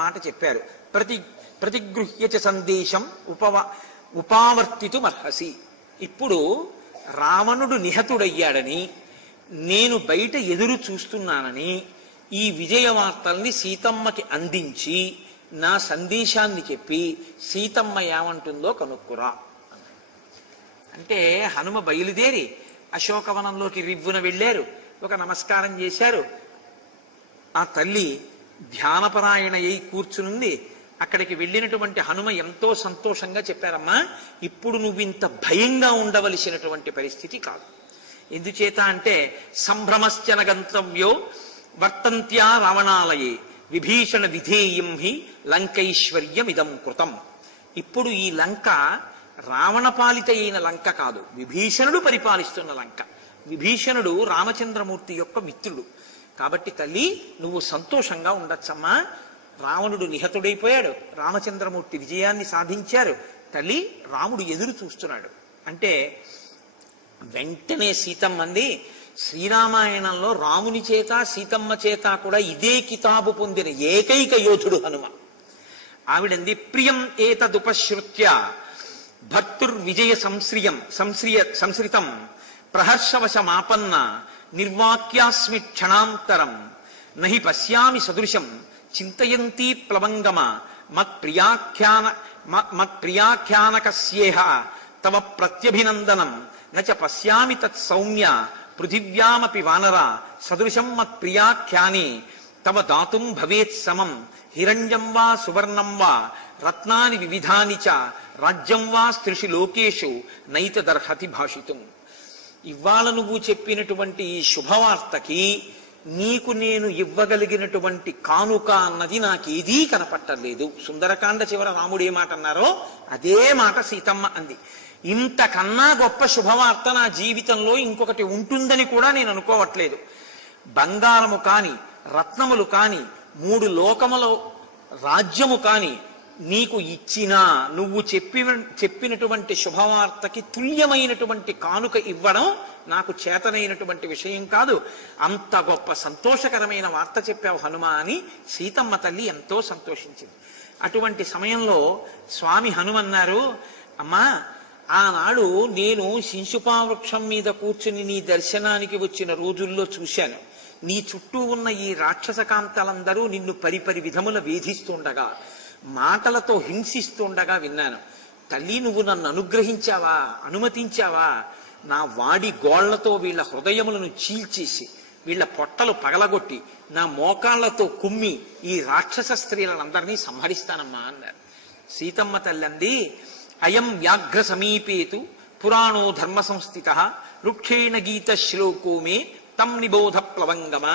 మాట చెప్పారు. ప్రతిగృహ్యచ సందేశం ఉపావర్తితుమర్హసి. ఇప్పుడు రావణుడు నిహతుడయ్యాడని, నేను బయట ఎదురు చూస్తున్నానని ఈ విజయ వార్తల్ని సీతమ్మకి అందించి నా సందేశాన్ని చెప్పి సీతమ్మ ఏమంటుందో కనుక్కురా అంటే హనుమ బయలుదేరి అశోకవనంలోకి రివ్వున వెళ్ళారు. ఒక నమస్కారం చేశారు. ఆ తల్లి ధ్యానపరాయణ అయి కూర్చునుంది. అక్కడికి వెళ్ళినటువంటి హనుమ ఎంతో సంతోషంగా చెప్పారమ్మా, ఇప్పుడు నువ్వు ఇంత భయంగా ఉండవలసినటువంటి పరిస్థితి కాదు. ఎందుచేత అంటే సంభ్రమశ్చన గంతవ్యో వర్తంత్యా రావణాలయే విభీషణ విధేయం హి లంకైశ్వర్యమిదం కృతం. ఇప్పుడు ఈ లంక రావణపాలిత అయిన లంక కాదు, విభీషణుడు పరిపాలిస్తున్న లంక. విభీషణుడు రామచంద్రమూర్తి యొక్క మిత్రుడు. కాబట్టి తల్లి నువ్వు సంతోషంగా ఉండొచ్చమ్మా. రావణుడు నిహతుడైపోయాడు, రామచంద్రమూర్తి విజయాన్ని సాధించారు. తల్లి రాముడు ఎదురు చూస్తున్నాడు అంటే వెంటనే సీతమ్మంది, శ్రీరామాయణంలో రాముని చేత సీతమ్మ చేత కూడా ఇదే కితాబు పొందిన ఏకైక యోధుడు హనుమ. ఆవిడంది, ప్రియం ఏతదుపశ్రుత్య భర్తుర్విజయ సంశ్రితం ప్రహర్షవశమాపన్న నిర్వాక్యాస్మి క్షణాంతరం నహి పశ్యామి సదృశం చింతయంతి ప్లవంగమ మత్ప్రియాఖ్యానకస్యేహ తవ ప్రత్యభినందనం నచ పశ్యామి తత్ సౌమ్య పృథివ్యామపి వానర సదృశం మత్ప్రియాఖ్యాని తవ దాతుం భవేత్ సమం హిరణ్యం వా సువర్ణం వా రత్నాని వివిధాని చ రాజ్యం వా స్త్రిషు లోకేషు నైతదర్హతి భాషితుం. ఇవాళ నువ్వు చెప్పినటువంటి ఈ శుభవార్తకి నీకు నేను ఇవ్వగలిగినటువంటి కానుక అన్నది నాకేదీ కనపట్టలేదు. సుందరకాండ చివర రాముడు ఏ మాట అన్నారో అదే మాట సీతమ్మ అంది. ఇంతకన్నా గొప్ప శుభవార్త నా జీవితంలో ఇంకొకటి ఉంటుందని కూడా నేను అనుకోవట్లేదు. బంగారము కాని, రత్నములు కాని, 3 లోకముల రాజ్యము కాని నీకు ఇచ్చినా నువ్వు చెప్పినటువంటి శుభవార్తకి తుల్యమైనటువంటి కానుక ఇవ్వడం నాకు చేతనైనటువంటి విషయం కాదు. అంత గొప్ప సంతోషకరమైన వార్త చెప్పావు హనుమ అని సీతమ్మ తల్లి ఎంతో సంతోషించింది. అటువంటి సమయంలో స్వామి హనుమన్నారు, అమ్మా ఆనాడు నేను శింశుపావృక్షం మీద కూర్చుని నీ దర్శనానికి వచ్చిన రోజుల్లో చూశాను. నీ చుట్టూ ఉన్న ఈ రాక్షస కాంతలందరూ నిన్ను పరిపరి విధముల వేధిస్తుండగా, మాటలతో హింసిస్తుండగా విన్నాను. తల్లి నువ్వు నన్ను అనుగ్రహించావా, అనుమతించావా? నా వాడి గోళ్లతో వీళ్ళ హృదయములను చీల్చేసి వీళ్ళ పొట్టలు పగలగొట్టి నా మోకాళ్లతో కుమ్మి ఈ రాక్షస స్త్రీలందరినీ సంహరిస్తానమ్మా అన్నారు. సీతమ్మ తల్లంది, అయం వ్యాఘ్ర సమీపేతు పురాణో ధర్మ సంస్థిత రుక్షేణ గీత శ్లోకో మే తం నిబోధ ప్లవంగమ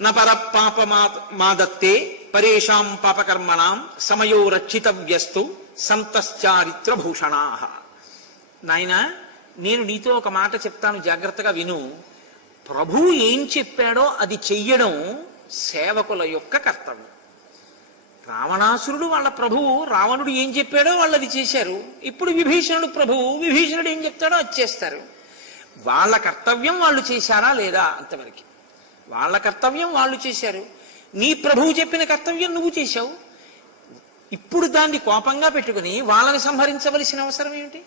నపర పాపమాదత్తే పరేషాం పాపకర్మణాం సమయో రక్షితవ్యస్తు సంతశ్చారిత్ర భూషణా. నాయన నేను నీతో ఒక మాట చెప్తాను, జాగ్రత్తగా విను. ప్రభువు ఏం చెప్పాడో అది చెయ్యడం సేవకుల యొక్క కర్తవ్యం. రావణాసురుడు వాళ్ళ ప్రభువు, రావణుడు ఏం చెప్పాడో వాళ్ళది చేశారు. ఇప్పుడు విభీషణుడు ప్రభువు, విభీషణుడు ఏం చెప్తాడో అది చేస్తారు. వాళ్ళ కర్తవ్యం వాళ్ళు చేశారా లేదా అంతవరకు. వాళ్ళ కర్తవ్యం వాళ్ళు చేశారు. నీ ప్రభువు చెప్పిన కర్తవ్యం నువ్వు చేశావు. ఇప్పుడు దాన్ని కోపంగా పెట్టుకుని వాళ్ళని సంహరించవలసిన అవసరం ఏమిటి?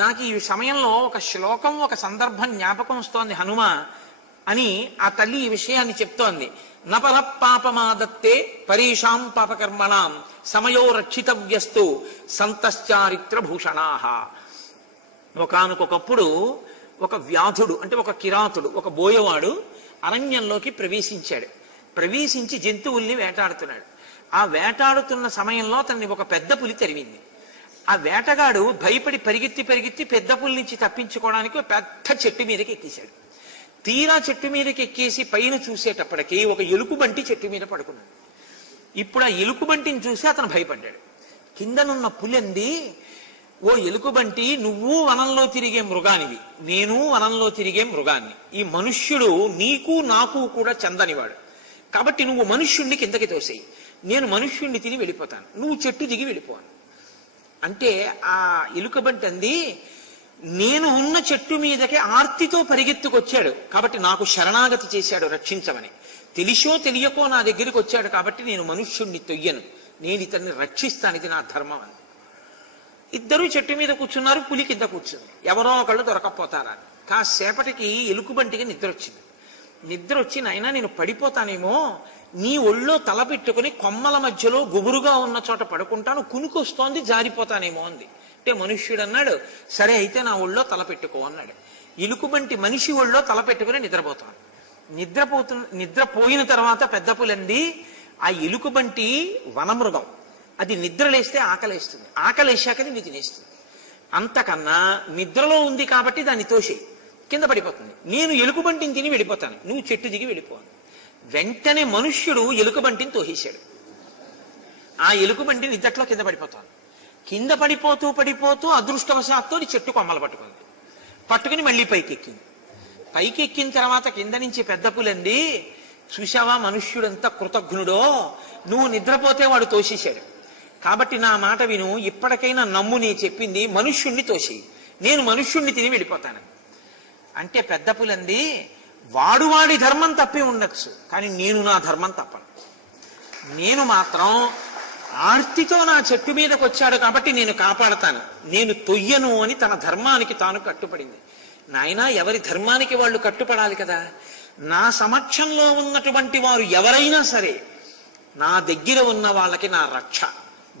నాకు ఈ సమయంలో ఒక శ్లోకం, ఒక సందర్భం జ్ఞాపకం వస్తోంది హనుమ అని ఆ తల్లి ఈ విషయాన్ని చెప్తోంది. నపర పాపమాదత్తే పరీషాం పాపకర్మణాం సమయో రక్షితవ్యస్తు సంతశ్చారిత్ర భూషణా. ఒకానొకప్పుడు ఒక వ్యాధుడు అంటే ఒక కిరాతుడు, ఒక బోయవాడు అరణ్యంలోకి ప్రవేశించాడు. ప్రవేశించి జంతువుల్ని వేటాడుతున్నాడు. ఆ వేటాడుతున్న సమయంలో అతన్ని ఒక పెద్ద పులి తరిమింది. ఆ వేటగాడు భయపడి పరిగెత్తి పెద్ద పులి నుంచి తప్పించుకోవడానికి ఒక పెద్ద చెట్టు మీదకి ఎక్కేశాడు. తీరా చెట్టు మీదకి ఎక్కేసి పైన చూసేటప్పటికి ఒక ఎలుకబంటి చెట్టు మీద పడుకున్నాడు. ఇప్పుడు ఆ ఎలుకబంటిని చూసి అతను భయపడ్డాడు. కిందనున్న పులింది, ఓ ఎలుకబంటి, నువ్వు వనంలో తిరిగే మృగానివి, నేను వనంలో తిరిగే మృగాన్ని. ఈ మనుష్యుడు నీకు నాకు కూడా చెందనివాడు. కాబట్టి నువ్వు మనుష్యుణ్ణి కిందకి తోసేయి, నేను మనుష్యుణ్ణి తిని వెళ్ళిపోతాను, నువ్వు చెట్టు దిగి వెళ్ళిపోను అంటే ఆ ఎలుకబంటి అంది, నేను ఉన్న చెట్టు మీదకి ఆర్తితో పరిగెత్తుకొచ్చాడు కాబట్టి నాకు శరణాగతి చేశాడు రక్షించమని. తెలిసో తెలియకో నా దగ్గరికి వచ్చాడు కాబట్టి నేను మనుష్యుణ్ణి తొయ్యను, నేను ఇతన్ని రక్షిస్తాను, ఇది నా ధర్మం అని. ఇద్దరూ చెట్టు మీద కూర్చున్నారు, పులి కింద కూర్చుంది. ఎవరో ఒకళ్ళు దొరకపోతారా. కాసేపటికి ఎలుకబంటికి నిద్ర వచ్చింది. నిద్ర వచ్చి, నాయనా నేను పడిపోతానేమో, నీ ఒళ్ళో తల పెట్టుకుని కొమ్మల మధ్యలో గుబురుగా ఉన్న చోట పడుకుంటాను, కునుకొస్తోంది, జారిపోతానేమో అంది. అంటే మనుష్యుడు అన్నాడు, సరే అయితే నా ఒళ్ళో తల పెట్టుకో అన్నాడు. ఎలుకబంటి మనిషి ఒళ్ళో తల పెట్టుకుని నిద్రపోతాను. నిద్రపోయిన తర్వాత పెద్ద పులంది, ఆ ఎలుకబంటి వనమృగం, అది నిద్రలేస్తే ఆకలేస్తుంది, ఆకలేశాక నిన్ను తినేస్తుంది. అంతకన్నా నిద్రలో ఉంది కాబట్టి దాన్ని తోసేయి, కింద పడిపోతుంది. నేను ఎలుకబంటిని తిని వెళ్ళిపోతాను, నువ్వు చెట్టు దిగి వెళ్ళిపోవాలి. వెంటనే మనుష్యుడు ఎలుకబంటిని తోసేశాడు. ఆ ఎలుకబంటి నిద్దట్లో కింద పడిపోతాను. కింద పడిపోతూ అదృష్టవశాత్తు చెట్టు కొమ్మలు పట్టుకుని మళ్ళీ పైకెక్కింది. పైకెక్కిన తర్వాత కింద నుంచి పెద్ద పులంది, చూశావా మనుష్యుడంతా కృతజ్ఞుడో, నువ్వు నిద్రపోతే వాడు తోసేశాడు, కాబట్టి నా మాట విను, ఇప్పటికైనా నమ్ము, నీ చెప్పింది, మనుష్యుణ్ణి తోసేయి, నేను మనుష్యుణ్ణి తిని వెళ్ళిపోతాను. అంటే పెద్ద పులంది, వాడి ధర్మం తప్పి ఉండొచ్చు, కానీ నేను నా ధర్మం తప్పను. నేను మాత్రం ఆర్తితో నా చెట్టు మీదకి వచ్చాడు కాబట్టి నేను కాపాడతాను, నేను తొయ్యను అని తన ధర్మానికి తాను కట్టుపడింది. నాయనా, ఎవరి ధర్మానికి వాళ్ళు కట్టుపడాలి కదా. నా సమక్షంలో ఉన్నటువంటి వారు ఎవరైనా సరే నా దగ్గర ఉన్న వాళ్ళకి నా రక్ష,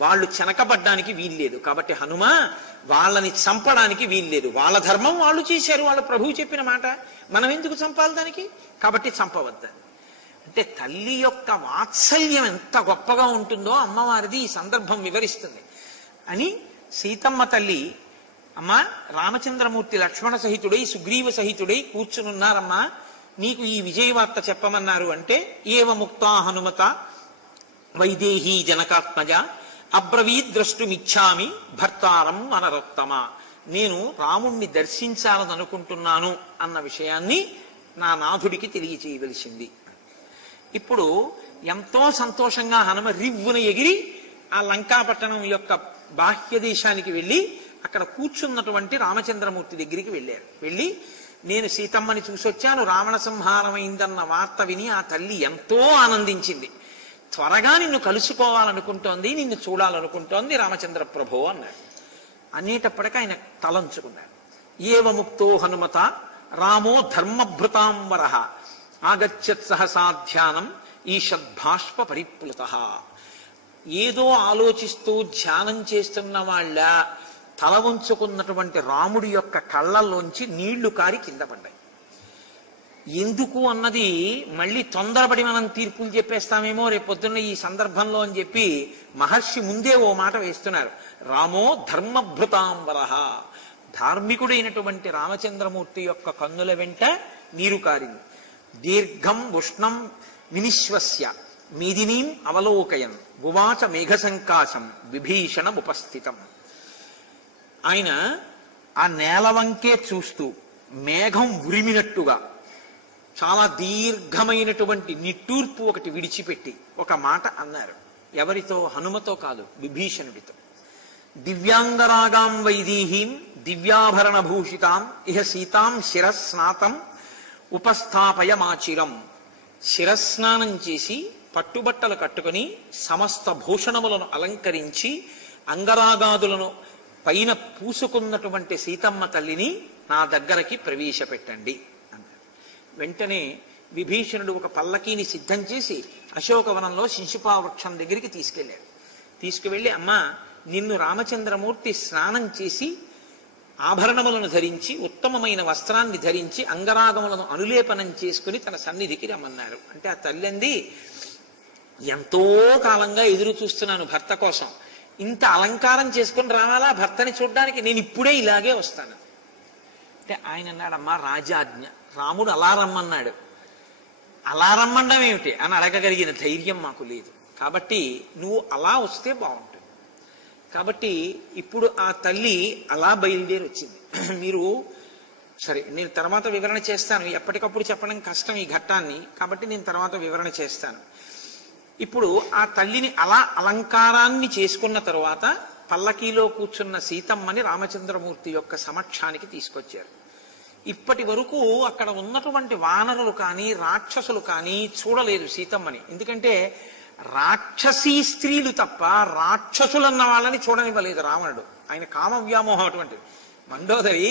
వాళ్ళు చెనకబడ్డానికి వీల్లేదు. కాబట్టి హనుమ, వాళ్ళని చంపడానికి వీల్లేదు, వాళ్ళ ధర్మం వాళ్ళు చేశారు, వాళ్ళ ప్రభువు చెప్పిన మాట మనం ఎందుకు చంపాలి దానికి, కాబట్టి చంపవద్దని. అంటే తల్లి యొక్క వాత్సల్యం ఎంత గొప్పగా ఉంటుందో అమ్మవారిది ఈ సందర్భం వివరిస్తుంది. అని సీతమ్మ తల్లి, అమ్మ రామచంద్రమూర్తి లక్ష్మణ సహితుడై సుగ్రీవ సహితుడై కూర్చునున్నారమ్మా, నీకు ఈ విజయవార్త చెప్పమన్నారు. అంటే ఏవ ముక్తా హనుమత వైదేహీ జనకాత్మజ అబ్రవీద్ ద్రష్టుమిచ్చామి భర్తారం అనరోత్తమ, నేను రాముణ్ణి దర్శించాలని అనుకుంటున్నాను అన్న విషయాన్ని నా నాథుడికి తెలియచేయవలసింది. ఇప్పుడు ఎంతో సంతోషంగా హనుమ రివ్వున ఎగిరి ఆ లంకాపట్టణం యొక్క బాహ్య దేశానికి వెళ్ళి అక్కడ కూర్చున్నటువంటి రామచంద్రమూర్తి దగ్గరికి వెళ్ళారు. వెళ్ళి, నేను సీతమ్మని చూసొచ్చాను, రావణ సంహారమైందన్న వార్త విని ఆ తల్లి ఎంతో ఆనందించింది, త్వరగా నిన్ను కలుసుకోవాలనుకుంటోంది, నిన్ను చూడాలనుకుంటోంది రామచంద్ర ప్రభో అన్నాడు. అనేటప్పటికీ ఆయన తలంచుకున్నాడు. ఏవ ముక్తో హనుమత రామో ధర్మభృతాంబర ఆగచ్చత్ సహసాధ్యానం ఈషద్భాష్ప పరిప్లుత. ఏదో ఆలోచిస్తూ ధ్యానం చేస్తున్న వాళ్ళ తల వంచుకున్నటువంటి రాముడి యొక్క కళ్ళల్లోంచి నీళ్లు కారి కింద పడ్డాయి. ఎందుకు అన్నది మళ్ళీ తొందరపడి మనం తీర్పులు చెప్పేస్తామేమో రేపొద్దున్న ఈ సందర్భంలో అని చెప్పి మహర్షి ముందే ఓ మాట వేస్తున్నారు. రామో ధర్మభృతాంబర, ధార్మికుడైనటువంటి రామచంద్రమూర్తి యొక్క కన్నుల వెంట నీరు కారింది. దీర్ఘం ఉష్ణం వినిశ్వస్య మీదినీం అవలోకయన్ ఉవాచ మేఘసంకాశం విభీషణం ఉపస్థితం. ఆయన ఆ నేల వంకే చూస్తూ మేఘం ఉరిమినట్టుగా చాలా దీర్ఘమైనటువంటి నిట్టూర్పు ఒకటి విడిచిపెట్టి ఒక మాట అన్నారు. ఎవరితో? హనుమతో కాదు, విభీషణుడితో. దివ్యాంగరాగాం వైదీహీం దివ్యాభరణ భూషితాం ఇహ సీతాం శిరస్నాతం ఉపస్థాపయమాచిరం. శిరస్నానం చేసి పట్టుబట్టలు కట్టుకుని సమస్త భూషణములను అలంకరించి అంగరాగాదులను పైన పూసుకున్నటువంటి సీతమ్మ తల్లిని నా దగ్గరకి ప్రవేశపెట్టండి అన్నారు. వెంటనే విభీషణుడు ఒక పల్లకీని సిద్ధం చేసి అశోకవనంలో శిశుపావృక్షం దగ్గరికి తీసుకెళ్లాడు. తీసుకువెళ్ళి, అమ్మా, నిన్ను రామచంద్రమూర్తి స్నానం చేసి ఆభరణములను ధరించి ఉత్తమమైన వస్త్రాన్ని ధరించి అంగరాగములను అనులేపనం చేసుకుని తన సన్నిధికి రమ్మన్నారు. అంటే ఆ తల్లింది, ఎంతో కాలంగా ఎదురు చూస్తున్నాను భర్త కోసం, ఇంత అలంకారం చేసుకుని రావాలా భర్తని చూడ్డానికి, నేను ఇప్పుడే ఇలాగే వస్తాను. అంటే ఆయన అన్నాడు, అమ్మా రాజాజ్ఞ, రాముడు అలా రమ్మన్నాడు, అలా రమ్మండం ఏమిటి అని అడగగలిగిన ధైర్యం మాకు లేదు, కాబట్టి నువ్వు అలా వస్తే బాగుంటుంది. కాబట్టి ఇప్పుడు ఆ తల్లి అలా బయలుదేరి వచ్చింది. మీరు సరే, నేను తర్వాత వివరణ చేస్తాను, ఎప్పటికప్పుడు చెప్పడం కష్టం ఈ ఘట్టాన్ని, కాబట్టి నేను తర్వాత వివరణ చేస్తాను. ఇప్పుడు ఆ తల్లిని అలా అలంకారాన్ని చేసుకున్న తరువాత పల్లకీలో కూర్చున్న సీతమ్మని రామచంద్రమూర్తి యొక్క సమక్షానికి తీసుకొచ్చారు. ఇప్పటి వరకు అక్కడ ఉన్నటువంటి వానరులు కానీ రాక్షసులు కానీ చూడలేదు సీతమ్మని. ఎందుకంటే రాక్షసీ స్త్రీలు తప్ప రాక్షసులన్న వాళ్ళని చూడనివ్వలేదు రావణుడు. ఆయన కామ వ్యామోహం అటువంటిది. మండోదరి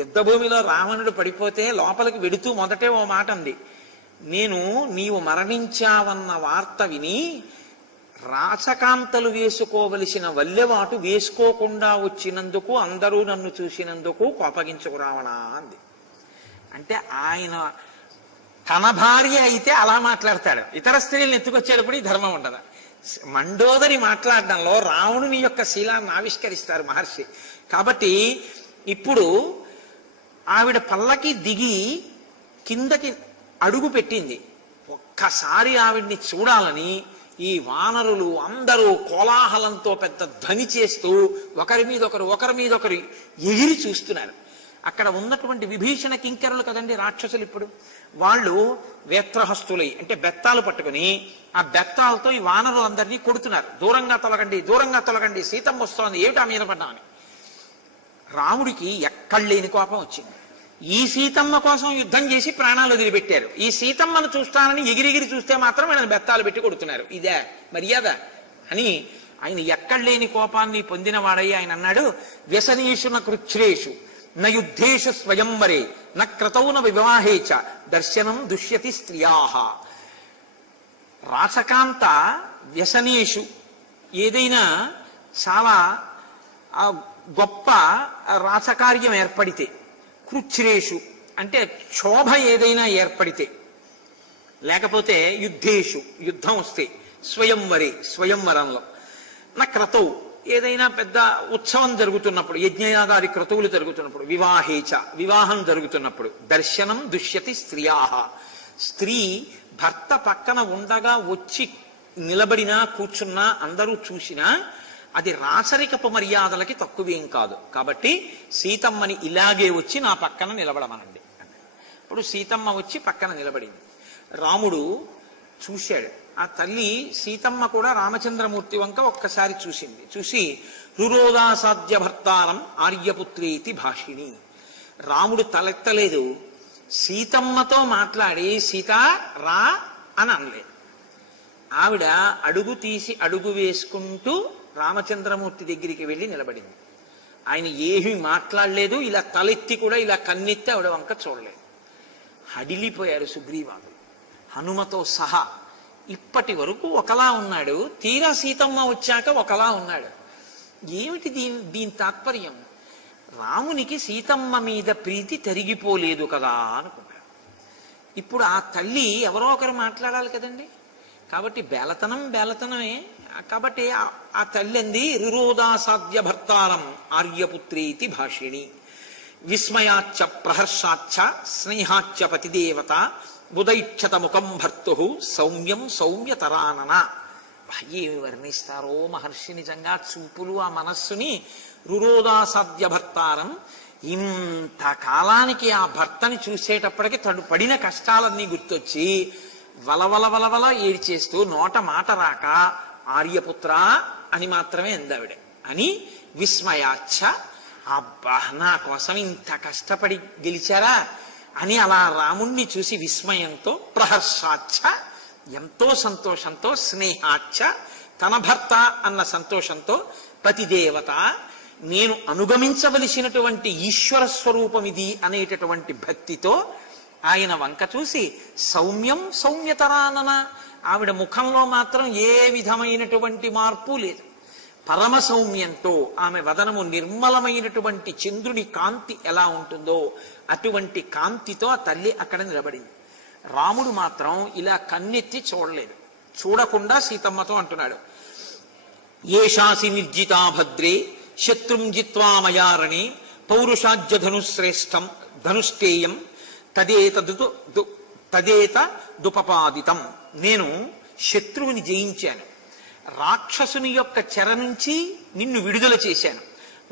యుద్ధభూమిలో రావణుడు పడిపోతే లోపలికి వెడుతూ మొదటే ఓ మాట అంది, నీవు మరణించావన్న వార్త విని రాచకాంతలు వేసుకోవలసిన వల్లెవాటు వేసుకోకుండా వచ్చినందుకు అందరూ నన్ను చూసినందుకు కోపగించుకు రావణా అంది. అంటే ఆయన తన భార్య అయితే అలా మాట్లాడతాడు, ఇతర స్త్రీలను ఎత్తుకొచ్చేటప్పుడు ఈ ధర్మం ఉండదు. మండోదరి మాట్లాడడంలో రావణుని యొక్క శీలాన్ని ఆవిష్కరిస్తారు మహర్షి. కాబట్టి ఇప్పుడు ఆవిడ పల్లకి దిగి కిందకి అడుగు పెట్టింది. ఒక్కసారి ఆవిడ్ని చూడాలని ఈ వానరులు అందరూ కోలాహలంతో పెద్ద ధ్వని చేస్తూ ఒకరి మీద ఒకరు ఎగిరి చూస్తున్నారు. అక్కడ ఉన్నటువంటి విభీషణ కింకరులు కదండి రాక్షసులు. ఇప్పుడు వాళ్ళు వేత్రహస్తులై అంటే బెత్తాలు పట్టుకుని ఆ బెత్తాలతో ఈ వానరులందరినీ కొడుతున్నారు. దూరంగా తొలగండి, సీతమ్మ వస్తోంది, ఏమిటా మీద పడ్డామని. రాముడికి ఎక్కడలేని కోపం వచ్చింది. ఈ సీతమ్మ కోసం యుద్ధం చేసి ప్రాణాలు వదిలిపెట్టారు, ఈ సీతమ్మను చూస్తానని ఎగిరిగిరి చూస్తే మాత్రం ఆయన బెత్తాలు పెట్టి కొడుతున్నారు. ఇదే మర్యాద అని ఆయన ఎక్కడలేని కోపాన్ని పొందిన వాడై ఆయన అన్నాడు, వ్యసనేషు న కృచ్ఛ్రేషు న యుద్ధేషు స్వయంవరే న క్రతౌ న వివాహేచ దర్శనం దుష్యతి స్త్రియాః. రాచకాంత వ్యసనేషు ఏదైనా చాలా గొప్ప రాచకార్యం ఏర్పడితే, కృచ్ఛ్రేషు అంటే క్షోభ ఏదైనా ఏర్పడితే, లేకపోతే యుద్ధేషు యుద్ధం వస్తే, స్వయంవరంలో, నా క్రతువు ఏదైనా పెద్ద ఉత్సవం జరుగుతున్నప్పుడు, యజ్ఞయాగాది క్రతువులు జరుగుతున్నప్పుడు, వివాహేచ వివాహం జరుగుతున్నప్పుడు, దర్శనం దుష్యతి స్త్రియాః. స్త్రీ భర్త పక్కన ఉండగా వచ్చి నిలబడినా కూర్చున్నా అందరూ చూసినా అది రాచరికపు మర్యాదలకి తక్కువేం కాదు. కాబట్టి సీతమ్మని ఇలాగే వచ్చి నా పక్కన నిలబడమనండి. ఇప్పుడు సీతమ్మ వచ్చి పక్కన నిలబడింది. రాముడు చూశాడు. ఆ తల్లి సీతమ్మ కూడా రామచంద్రమూర్తి వంక ఒక్కసారి చూసింది. చూసి రురోదాసాధ్య భర్తారం ఆర్యపుత్రీతి భాషిణి. రాముడు తలెత్తలేదు. సీతమ్మతో మాట్లాడి సీత రా అని అనలేదు. ఆవిడ అడుగు తీసి అడుగు వేసుకుంటూ రామచంద్రమూర్తి దగ్గరికి వెళ్ళి నిలబడింది. ఆయన ఏమీ మాట్లాడలేదు. ఇలా తలెత్తి కూడా ఇలా కన్నెత్తి ఆవిడ వంక చూడలేదు. హడిలిపోయారు సుగ్రీవాదులు హనుమతో సహా. ఇప్పటి వరకు ఒకలా ఉన్నాడు, తీరా సీతమ్మ వచ్చాక ఒకలా ఉన్నాడు. ఏమిటి దీని తాత్పర్యం? రామునికి సీతమ్మ మీద ప్రీతి తరిగిపోలేదు కదా అనుకున్నాడు. ఇప్పుడు ఆ తల్లి ఎవరో ఒకరు మాట్లాడాలి కదండి. కాబట్టి బేలతనమే. కాబట్టి ఆ తల్లి అంది, రురోదాసాధ్య భర్తారం ఆర్యపుత్రీతి భాషిణి విస్మయాచ్చ ప్రహర్షాచ్చ స్నేహాచ్చ పతిదేవత ఉదైక్షత ముఖం భర్తు సౌమ్యం సౌమ్యతరానన. ఏమి వర్ణిస్తారో మహర్షి నిజంగా. చూపులు ఆ మనస్సుని. రురోదాసాధ్య భర్తారం, ఇంతకాలానికి ఆ భర్తని చూసేటప్పటికి తను పడిన కష్టాలన్నీ గుర్తొచ్చి వలవల ఏడ్చేస్తూ నోట మాట రాక ఆర్యపుత్ర అని మాత్రమే అందావిడ. అని విస్మయాచ్చ, అబ్బా నా కోసం ఇంత కష్టపడి గెలిచారా అని అలా రాముణ్ణి చూసి విస్మయంతో, ప్రహర్షాచ్చ ఎంతో సంతోషంతో, స్నేహాచ్చ తన భర్త అన్న సంతోషంతో, పతిదేవత నేను అనుగమించవలసినటువంటి ఈశ్వర స్వరూపం ఇది అనేటటువంటి భక్తితో ఆయన వంక చూసి సౌమ్యం సౌమ్యతరానన. ఆవిడ ముఖంలో మాత్రం ఏ విధమైనటువంటి మార్పు లేదు. పరమ సౌమ్యంతో ఆమె వదనము నిర్మలమైనటువంటి చంద్రుని కాంతి ఎలా ఉంటుందో అటువంటి కాంతితో ఆ తల్లి అక్కడ నిలబడింది. రాముడు మాత్రం ఇలా కన్నెత్తి చూడలేదు. చూడకుండా సీతమ్మతో అంటున్నాడు, ఏషాసి నిర్జితా భద్రే శత్రుం జిత్వా మయారణి పౌరుషాజ్య ధనుశ్రేష్టం ధనుష్టేయం తదేత దుపపాదితం. నేను శత్రువుని జయించాను, రాక్షసుని యొక్క చెర నుంచి నిన్ను విడుదల చేశాను.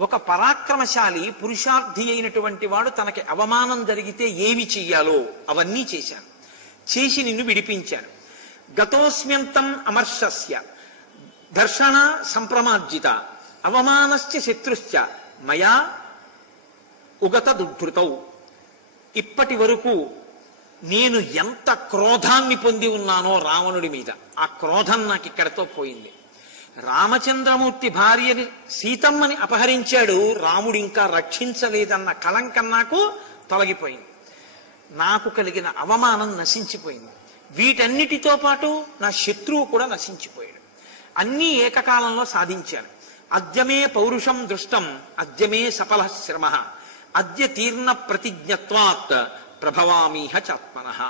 ఒక పరాక్రమశాలి పురుషార్థి అయినటువంటి వాడు తనకి అవమానం జరిగితే ఏమి చెయ్యాలో అవన్నీ చేశాను. చేసి నిన్ను విడిపించాను. గతోస్మ్యంతం అమర్షస్య దర్శన సంప్రమార్జిత అవమానశ్చ శత్రుశ్చ మయా ఉగత దుర్ధృతౌ. ఇప్పటి వరకు నేను ఎంత క్రోధాన్ని పొంది ఉన్నానో రావణుడి మీద, ఆ క్రోధం నాకు ఇక్కడతో పోయింది. రామచంద్రమూర్తి భార్యని సీతమ్మని అపహరించాడు, రాముడు ఇంకా రక్షించలేదన్న కళంకం నాకు తొలగిపోయింది. నాకు కలిగిన అవమానం నశించిపోయింది. వీటన్నిటితో పాటు నా శత్రువు కూడా నశించిపోయాడు. అన్నీ ఏకకాలంలో సాధించాను. అద్యమే పౌరుషం దృష్టం అద్యమే సఫల శ్రమ అద్య తీర్ణ ప్రతిజ్ఞత్వాత్ ప్రభవామీహ చాత్మనః.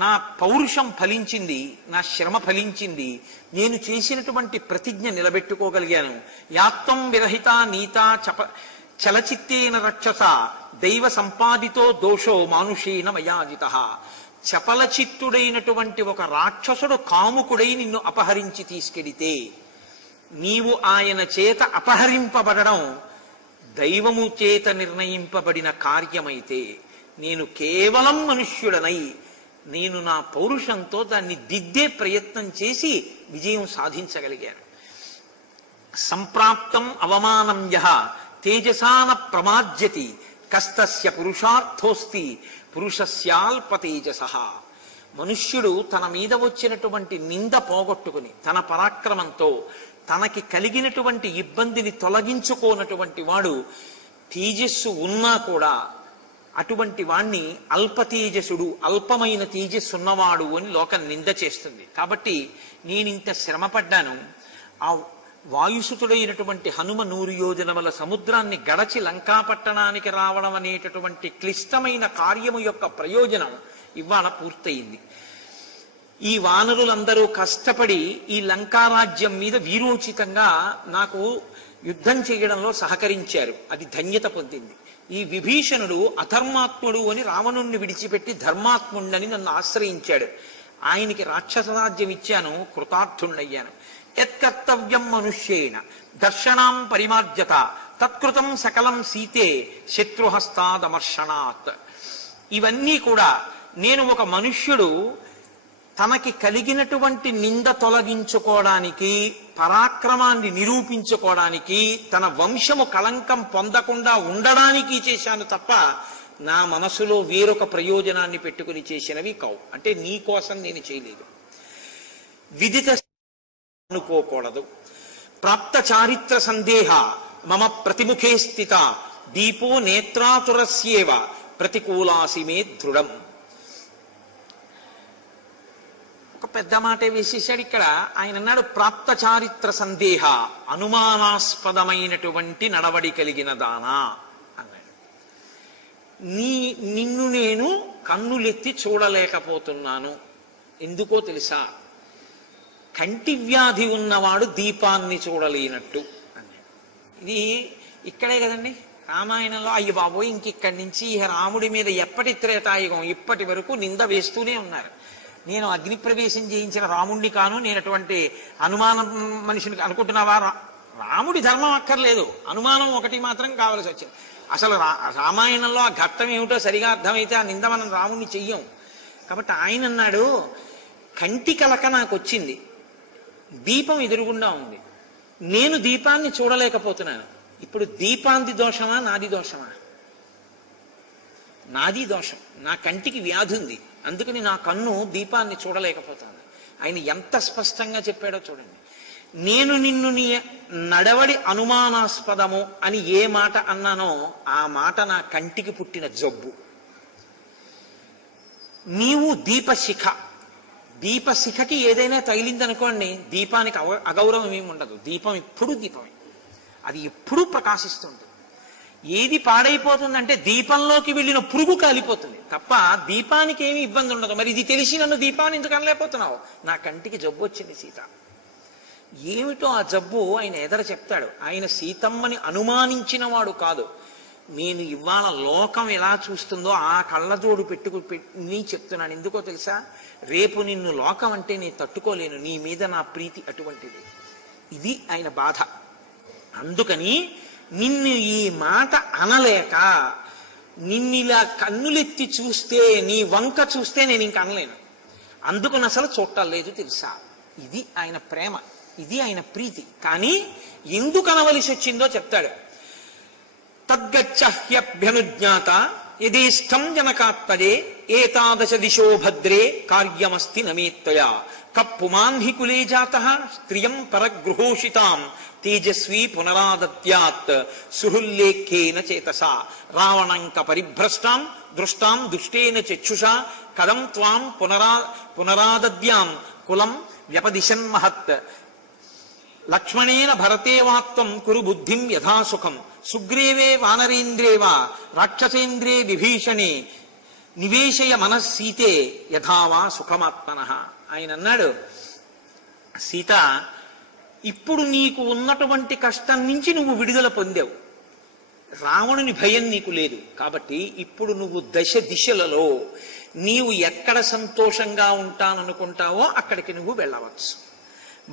నా పౌరుషం ఫలించింది, నా శ్రమ ఫలించింది, నేను చేసినటువంటి ప్రతిజ్ఞ నిలబెట్టుకోగలిగాను. యాత్వం విరహిత నీత చలచిత్తేన రక్షస దైవ సంపాదితో దోషో మానుషేన మయాజిత. చపలచిత్తుడైనటువంటి ఒక రాక్షసుడు కాముకుడై నిన్ను అపహరించి తీసుకెడితే, నీవు ఆయన చేత అపహరింపబడడం దైవము చేత నిర్ణయింపబడిన కార్యమైతే, నేను కేవలం మనుష్యుడనై నేను నా పౌరుషంతో దాన్ని దిద్దే ప్రయత్నం చేసి విజయం సాధించగలిగాను. సంప్రాప్తం అవమానం యః తేజసాన ప్రమాజ్యతి కస్తస్య పురుషార్థోస్తి పురుషస్యాల్ప తేజసః. మనుష్యుడు తన మీద వచ్చినటువంటి నింద పోగొట్టుకుని తన పరాక్రమంతో తనకి కలిగినటువంటి ఇబ్బందిని తొలగించుకోనటువంటి వాడు తేజస్సు ఉన్నా కూడా అటువంటి వాణ్ణి అల్పతేజసుడు, అల్పమైన తేజస్సు ఉన్నవాడు అని లోకం నింద చేస్తుంది. కాబట్టి నేనింత శ్రమపడ్డాను. ఆ వాయుసుతుడైనటువంటి హనుమ 100 యోజనముల సముద్రాన్ని గడచి లంకాపట్టణానికి రావడం అనేటటువంటి క్లిష్టమైన కార్యము యొక్క ప్రయోజనం ఇవాళ పూర్తయింది. ఈ వానరులందరూ కష్టపడి ఈ లంకారాజ్యం మీద వీరోచితంగా నాకు యుద్ధం చేయడంలో సహకరించారు. అది ధన్యత పొందింది. ఈ విభీషణుడు అధర్మాత్ముడు అని రావణుణ్ణి విడిచిపెట్టి ధర్మాత్ముడని నన్ను ఆశ్రయించాడు. ఆయనకి రాక్షసరాజ్యం ఇచ్చాను, కృతార్థుణ్ణయ్యాను. యత్కర్తవ్యం మనుష్యేణ దర్శనాం పరిమార్జత తత్కృతం సకలం సీతే శత్రుహస్తాదమర్షణాత్. ఇవన్నీ కూడా నేను ఒక మనుష్యుడు తనకి కలిగినటువంటి నింద తొలగించుకోవడానికి, పరాక్రమాన్ని నిరూపించుకోవడానికి, తన వంశము కళంకం పొందకుండా ఉండడానికి చేశాను తప్ప నా మనసులో వేరొక ప్రయోజనాన్ని పెట్టుకుని చేసినవి కావు. అంటే నీ కోసం నేను చేయలేదు. విదిత అనుకోకూడదు. ప్రాప్త చారిత్ర సందేహ మమ ప్రతిముఖే స్థిత దీపో నేత్రాతురస్యేవ ప్రతికూలాసి మే దృఢం. ఒక పెద్ద మాట వేసేసాడు ఇక్కడ. ఆయన అన్నాడు ప్రాప్త చారిత్ర సందేహ, అనుమానాస్పదమైనటువంటి నడవడి కలిగిన దానా అన్నాడు. నిన్ను నేను కన్నులెత్తి చూడలేకపోతున్నాను. ఎందుకో తెలుసా? కంటి వ్యాధి ఉన్నవాడు దీపాన్ని చూడలేనట్టు అన్నాడు. ఇది ఇక్కడే కదండి రామాయణంలో. అయ్య బాబోయ్, ఇంకిక్కడి నుంచి రాముడి మీద ఎప్పటి త్రేతాయుగం ఇప్పటి వరకు నింద వేస్తూనే ఉన్నారు. నేను అగ్ని ప్రవేశం చేయించిన రాముణ్ణి కాను, నేను అటువంటి అనుమానం మనిషిని అనుకుంటున్నావా? రాముడి ధర్మం అక్కర్లేదు, అనుమానం ఒకటి మాత్రం కావలసి వచ్చింది. అసలు రామాయణంలో ఆ ఘట్టం ఏమిటో సరిగా అర్థమైతే ఆ నింద మనం రాముణ్ణి చెయ్యం. కాబట్టి ఆయన అన్నాడు, కంటి కలక నాకు వచ్చింది, దీపం ఎదురుగుండా ఉంది, నేను దీపాన్ని చూడలేకపోతున్నాను. ఇప్పుడు దీపాంది దోషమా నాది దోషమా? నాది దోషం. నా కంటికి వ్యాధి ఉంది, అందుకని నా కన్ను దీపాన్ని చూడలేకపోతుంది. ఆయన ఎంత స్పష్టంగా చెప్పాడో చూడండి. నేను నిన్ను నీ నడవడి అనుమానాస్పదము అని ఏ మాట అన్నానో ఆ మాట నా కంటికి పుట్టిన జబ్బు. నీవు దీపశిఖ, దీపశిఖకి ఏదైనా తగిలిందనుకోండి, దీపానికి అగౌరవం ఏమి ఉండదు. దీపం ఎప్పుడూ దీపమే, అది ఎప్పుడూ ప్రకాశిస్తుంది. ఏది పాడైపోతుందంటే దీపంలోకి వెళ్ళిన పురుగు కాలిపోతుంది తప్ప దీపానికి ఏమి ఇబ్బంది ఉండదు. మరి ఇది తెలిసి నన్ను దీపాన్ని ఎందుకు అనలేకపోతున్నావు? నా కంటికి జబ్బు వచ్చింది సీత. ఏమిటో ఆ జబ్బు ఆయన ఎదర చెప్తాడు. ఆయన సీతమ్మని అనుమానించిన వాడు కాదు. నేను ఇవాళ లోకం ఎలా చూస్తుందో ఆ కళ్ళజోడు నీ చెప్తున్నాను. ఎందుకో తెలుసా? రేపు నిన్ను లోకం అంటే నేను తట్టుకోలేను, నీ మీద నా ప్రీతి అటువంటిది. ఇది ఆయన బాధ. అందుకని నిన్ను ఈ మాట అనలేక, నిన్నిలా కన్నులెత్తి చూస్తే, నీ వంక చూస్తే నేను ఇంక అనలేను. అందుకని అసలు చూడలేదు తెలుసా? ఇది ఆయన ప్రేమ, ఇది ఆయన ప్రీతి. కానీ ఎందుకు అనవలసి వచ్చిందో చెప్తాడు. తద్గచ్చహ్యభ్యనుజ్ఞాత యదేష్టం జనకాత్మజే ఏతాదశ దిశో భద్రే కార్యమస్తి నమేత్వయా కప్పుమాన్హి కులే జాతః స్త్రియం పరగృహోషితాం తేజస్వీ పునరాదత్యాత్ సుహృల్లేఖేన చేతసా రావణంక పరిభ్రష్టాం దృష్టాం దుష్టేన చక్షుషా కదం త్వాం పునరాదద్యాం కులం వ్యపదిశన్మహత్ లక్ష్మణేన భరతే వాత్వం కురు బుద్ధిం యథాసుఖం సుగ్రీవే వానరేంద్రేవ రాక్షసేంద్రే విభీషణే నివేశయ మనస్సీతే యథావా సుఖమాత్మనః. ఆయన అన్నాడు, సీత, ఇప్పుడు నీకు ఉన్నటువంటి కష్టం నుంచి నువ్వు విడుదల పొందావు, రావణుని భయం నీకు లేదు. కాబట్టి ఇప్పుడు నువ్వు దశ దిశలలో నీవు ఎక్కడ సంతోషంగా ఉంటాననుకుంటావో అక్కడికి నువ్వు వెళ్ళవచ్చు.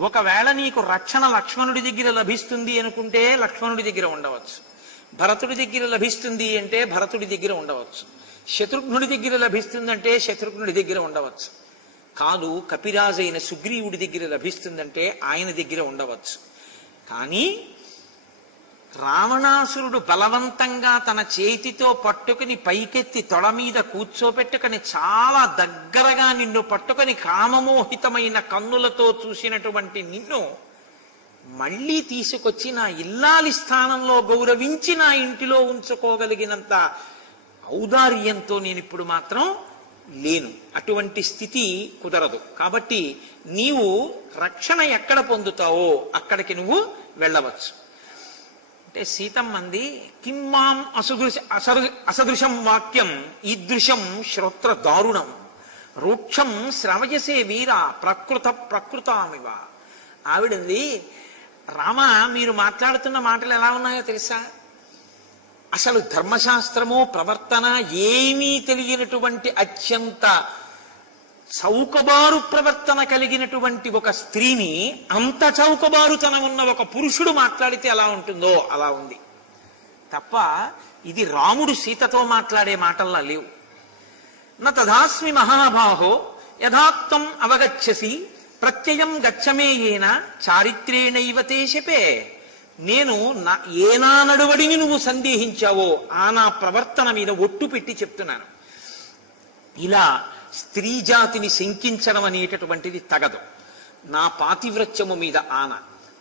ఒకవేళ నీకు రక్షణ లక్ష్మణుడి దగ్గర లభిస్తుంది అనుకుంటే లక్ష్మణుడి దగ్గర ఉండవచ్చు, భరతుడి దగ్గర లభిస్తుంది అంటే భరతుడి దగ్గర ఉండవచ్చు, శత్రుఘ్నుడి దగ్గర లభిస్తుందంటే శత్రుఘ్నుడి దగ్గర ఉండవచ్చు, కాదు కపిరాజైన సుగ్రీవుడి దగ్గర లభిస్తుందంటే ఆయన దగ్గర ఉండవచ్చు. కానీ రావణాసురుడు బలవంతంగా తన చేతితో పట్టుకుని పైకెత్తి తొడ మీద కూర్చోపెట్టుకుని చాలా దగ్గరగా నిన్ను పట్టుకుని కామమోహితమైన కన్నులతో చూసినటువంటి నిన్ను మళ్ళీ తీసుకొచ్చి నా ఇల్లాలి స్థానంలో గౌరవించి నా ఇంటిలో ఉంచుకోగలిగినంత ఔదార్యంతో నేను ఇప్పుడు మాత్రం లేను. అటువంటి స్థితి కుదరదు. కాబట్టి నీవు రక్షణ ఎక్కడ పొందుతావో అక్కడికి నువ్వు వెళ్ళవచ్చు. అంటే సీతమ్మంది, కిమ్మాం అసదృశం వాక్యం ఈదృశం శ్రోత్ర దారుణం రూక్షం శ్రవయసే వీర ప్రకృతామివ. ఆవిడంది, రామ, మీరు మాట్లాడుతున్న మాటలు ఎలా ఉన్నాయో తెలుసా? అసలు ధర్మశాస్త్రము ప్రవర్తన ఏమీ తెలియనటువంటి అత్యంత చౌకబారు ప్రవర్తన కలిగినటువంటి ఒక స్త్రీని అంత చౌకబారుతనం ఉన్న ఒక పురుషుడు మాట్లాడితే ఎలా ఉంటుందో అలా ఉంది తప్ప ఇది రాముడు సీతతో మాట్లాడే మాటల్లా లేవు. న తదాస్మి మహాబాహో యథాత్వం అవగచ్చసి ప్రత్యయం గచ్చమేయేన చారిత్రేణైవ తే శపే. నేను ఏనా నడువడిని నువ్వు సందేహించావో ఆ నా ప్రవర్తన మీద ఒట్టు పెట్టి చెప్తున్నాను. ఇలా స్త్రీ జాతిని శంకించడం అనేటటువంటిది తగదు. నా పాతివ్రత్యము మీద ఆన,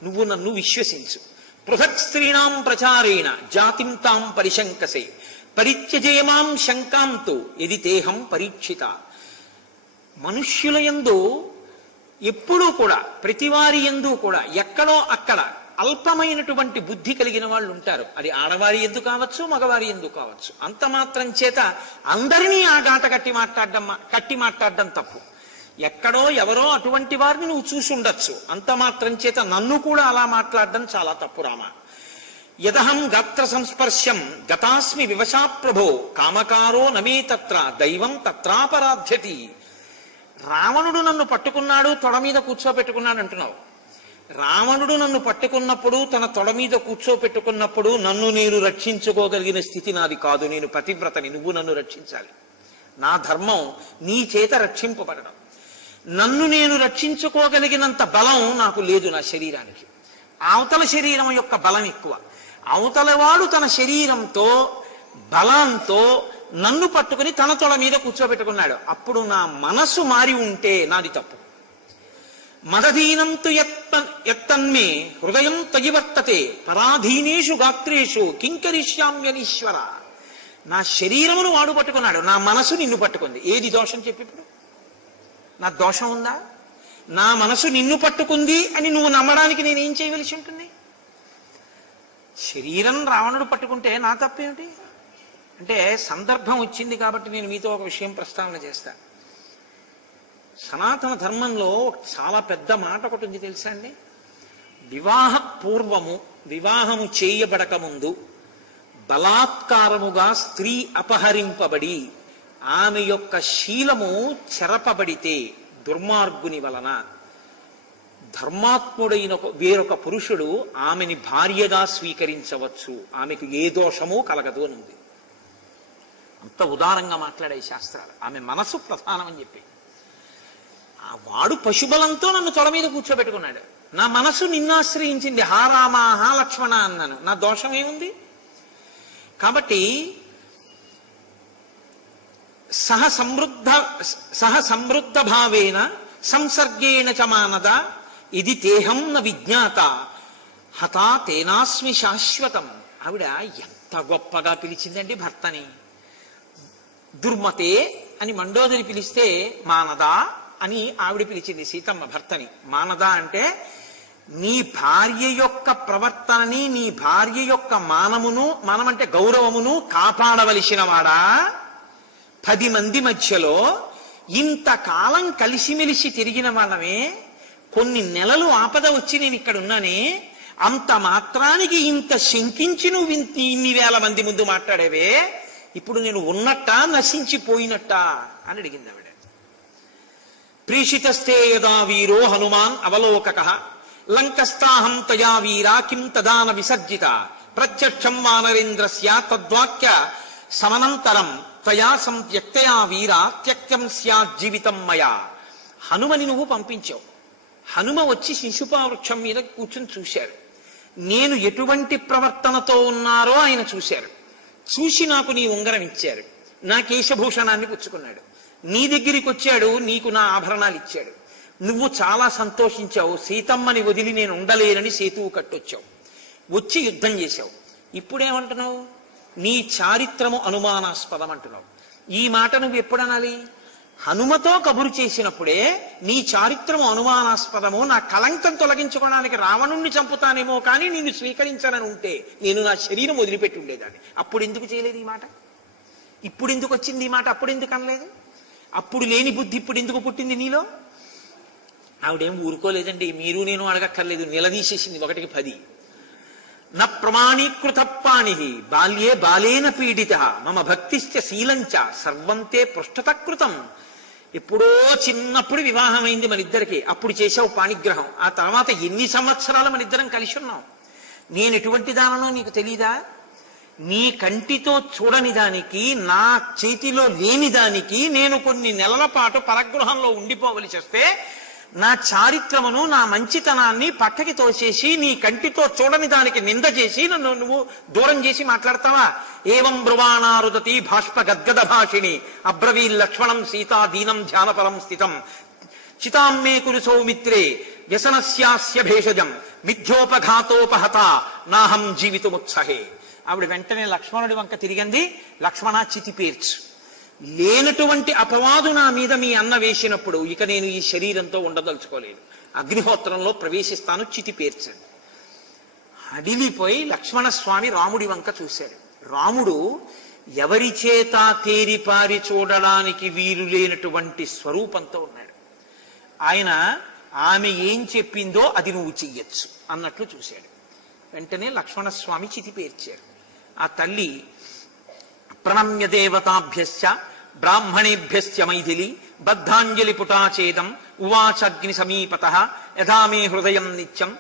నువ్వు నన్ను విశ్వసించు. పృథక్ స్త్రీణాం ప్రచారేణ జాతిం తాం పరిశంకసే పరిత్యజేమాం శంకాంతు యది తేహం పరీక్షిత. మనుష్యుల యందు ఎప్పుడూ కూడా, ప్రతివారి యందు కూడా ఎక్కడో అక్కడ అల్పమైనటువంటి బుద్ధి కలిగిన వాళ్ళు ఉంటారు. అది ఆడవారి ఎందు కావచ్చు, మగవారి ఎందు కావచ్చు. అంత మాత్రం చేత అందరినీ ఆ గాట కట్టి మాట్లాడడం తప్పు. ఎక్కడో ఎవరో అటువంటి వారిని నువ్వు చూసి ఉండొచ్చు. అంత మాత్రం చేత నన్ను కూడా అలా మాట్లాడడం చాలా తప్పు రామ. యదహం గాత్ర సంస్పర్శం గతాస్మి వివశా ప్రభో కామకారో నమే తత్ర దైవం తత్రాపరాధ్యతి. రావణుడు నన్ను పట్టుకున్నాడు, తొడ మీద కూర్చోపెట్టుకున్నాడు అంటున్నావు. రావణుడు నన్ను పట్టుకున్నప్పుడు, తన తొడ మీద కూర్చోపెట్టుకున్నప్పుడు నన్ను నేను రక్షించుకోగలిగిన స్థితి నాది కాదు. నేను పతివ్రతని, నువ్వు నన్ను రక్షించాలి. నా ధర్మం నీ చేత రక్షింపబడడం. నన్ను నేను రక్షించుకోగలిగినంత బలం నాకు లేదు నా శరీరానికి. అవతల శరీరం యొక్క బలం ఎక్కువ. అవతలవాడు తన శరీరంతో బలంతో నన్ను పట్టుకుని తన తొడ మీద కూర్చోబెట్టుకున్నాడు. అప్పుడు నా మనసు మారి ఉంటే నాది తప్పు. మదధీనంతు ఎత్తన్మే హృదయం తగివర్తతే పరాధీనేషు గాత్రేషు కింకరిష్యామ్యనీశ్వర. నా శరీరమును వాడు పట్టుకున్నాడు, నా మనసు నిన్ను పట్టుకుంది. ఏది దోషం చెప్పి ఇప్పుడు? నా దోషం ఉందా? నా మనసు నిన్ను పట్టుకుంది అని నువ్వు నమ్మడానికి నేనేం చేయవలసి ఉంటుంది? శరీరం రావణుడు పట్టుకుంటే నా తప్పేమిటి? అంటే సందర్భం వచ్చింది కాబట్టి నేను మీతో ఒక విషయం ప్రస్తావన చేస్తా. సనాతన ధర్మంలో చాలా పెద్ద మాట ఒకటి ఉంది తెలుసా అండి? వివాహ పూర్వము, వివాహము చేయబడక ముందు బలాత్కారముగా స్త్రీ అపహరింపబడి ఆమె యొక్క శీలము చెరపబడితే దుర్మార్గుని వలన ధర్మాత్ముడైన వేరొక పురుషుడు ఆమెని భార్యగా స్వీకరించవచ్చు. ఆమెకు ఏ దోషము కలగదు అని ఉంది. అంత ఉదారంగా మాట్లాడే శాస్త్రాలు. ఆమె మనసు ప్రధానం అని చెప్పి, వాడు పశుబలంతో నన్ను తొడ మీద కూర్చోబెట్టుకున్నాడు. నా మనసు నిన్నాశ్రయించింది. హా రామ, హా లక్ష్మణ అన్నాను. నా దోషం ఏముంది? కాబట్టి సహ సమృద్ధ భావేన సంసర్గేణ చ మానద ఇది తేహం న విజ్ఞాత హతా తేనాస్మి శాశ్వతం. ఆవిడ ఎంత గొప్పగా పిలిచిందండి భర్తని. దుర్మతే అని మండోదరి పిలిస్తే మానదా అని ఆవిడ పిలిచింది సీతమ్మ భర్తని. మానదా అంటే నీ భార్య యొక్క ప్రవర్తనని, నీ భార్య యొక్క మానమంటే గౌరవమును కాపాడవలసిన వాడా, 10 మంది మధ్యలో ఇంతకాలం కలిసిమెలిసి తిరిగిన వాళ్ళమే, కొన్ని నెలలు ఆపద వచ్చి నేను ఇక్కడ ఉన్నానే, అంత మాత్రానికి ఇంత శంకించి నువ్వు ఇన్ని వేల మంది ముందు మాట్లాడేవే, ఇప్పుడు నేను ఉన్నట్టా నశించిపోయినట్టా అని అడిగింది ఆవిడ. ప్రీషితస్తే యదా వీరో హనుమాన్ అవలోకక లంకస్తాహం తయా వీరా కిం తదాన విసర్జిత ప్రత్యక్షం వానరేంద్రస్య తద్వాక్య సమనంతరం త్వయా సంత్యక్తయా వీరా త్యక్తం స్యాజ్జీవితం మయా. హనుమని నువ్వు పంపించావు. హనుమ వచ్చి శిశుపావృక్షం మీద కూర్చుని చూశారు. నేను ఎటువంటి ప్రవర్తనతో ఉన్నారో ఆయన చూశారు. చూసి నాకు నీ ఉంగరం ఇచ్చారు, నా కేశభూషణాన్ని పుచ్చుకున్నాడు, నీ దగ్గరికి వచ్చాడు, నీకు నా ఆభరణాలు ఇచ్చాడు. నువ్వు చాలా సంతోషించావు. సీతమ్మని వదిలి నేను ఉండలేనని సేతువు కట్టొచ్చావు, వచ్చి యుద్ధం చేశావు. ఇప్పుడేమంటున్నావు? నీ చారిత్రము అనుమానాస్పదం అంటున్నావు. ఈ మాట నువ్వు ఎప్పుడనాలి? హనుమతో కబురు చేసినప్పుడే నీ చారిత్రము అనుమానాస్పదము, నా కళంకం తొలగించుకోవడానికి రావణుణ్ణి చంపుతానేమో కానీ నిన్ను స్వీకరించాలని ఉంటే నేను నా శరీరం వదిలిపెట్టి ఉండేదాన్ని. అప్పుడు ఎందుకు చేయలేదు ఈ మాట? ఇప్పుడు ఎందుకు వచ్చింది ఈ మాట? అప్పుడు ఎందుకు అనలేదు? అప్పుడు లేని బుద్ధి ఇప్పుడు ఎందుకు పుట్టింది నీలో? ఆవిడేం ఊరుకోలేదండి. మీరు నేను అడగక్కర్లేదు, నిలదీసేసింది 1కి 10. న ప్రమాణీకృత పాణి బాల్యే బాలేన పీడిత మమ భక్తిశ్చ శీలంచ సర్వంతే పృష్ఠతకృతం. ఎప్పుడో చిన్నప్పుడు వివాహమైంది మనిద్దరికి, అప్పుడు చేసావు పాణిగ్రహం. ఆ తర్వాత ఎన్ని సంవత్సరాలు మనిద్దరం కలిసి ఉన్నాం. నేను ఎటువంటి దాననో నీకు తెలీదా? నీ కంటితో చూడని దానికి, నా చేతిలో లేని దానికి నేను కొన్ని నెలల పాటు పరగృహంలో ఉండిపోవలసి వస్తే నా చారిత్రమును, నా మంచితనాన్ని పక్కకి తోసేసి నీ కంటితో చూడని దానికి నింద చేసి నన్ను నువ్వు దూరం చేసి మాట్లాడతావా? ఏవం బ్రువాణారుదతి భాష్ప గద్గద భాషిణి అబ్రవీల్ లక్ష్మణం సీతా దీనం ధ్యానపరం స్థితం చితామ్మే కురు సౌమిత్రే వ్యసనస్యాస్య భేషజం మిథ్యోపఘాతోపహత నాహం జీవితముత్సహే. ఆవిడ వెంటనే లక్ష్మణుడి వంక తిరిగింది. లక్ష్మణ, చితి పేర్చు. లేనటువంటి అపవాదు నా మీద మీ అన్న వేసినప్పుడు ఇక నేను ఈ శరీరంతో ఉండదలుచుకోలేదు, అగ్నిహోత్రంలో ప్రవేశిస్తాను, చితి పేర్చండి. అడిలిపోయి లక్ష్మణస్వామి రాముడి వంక చూశాడు. రాముడు ఎవరి చేత తేరిపారి చూడడానికి వీలు లేనటువంటి స్వరూపంతో ఉన్నాడు. ఆయన ఆమె ఏం చెప్పిందో అది నువ్వు చెయ్యొచ్చు అన్నట్లు చూశాడు. వెంటనే లక్ష్మణస్వామి చితి పేర్చారు. ఆ తల్లి ప్రణమ్య దేవతాభ్యశ్చ బ్రాహ్మణేభ్యశ్చ మైథిలి బద్ధాంజలి పుటాచేదం ఉవాచాగ్ని సమీపతః యథా మే హృదయం నిత్యం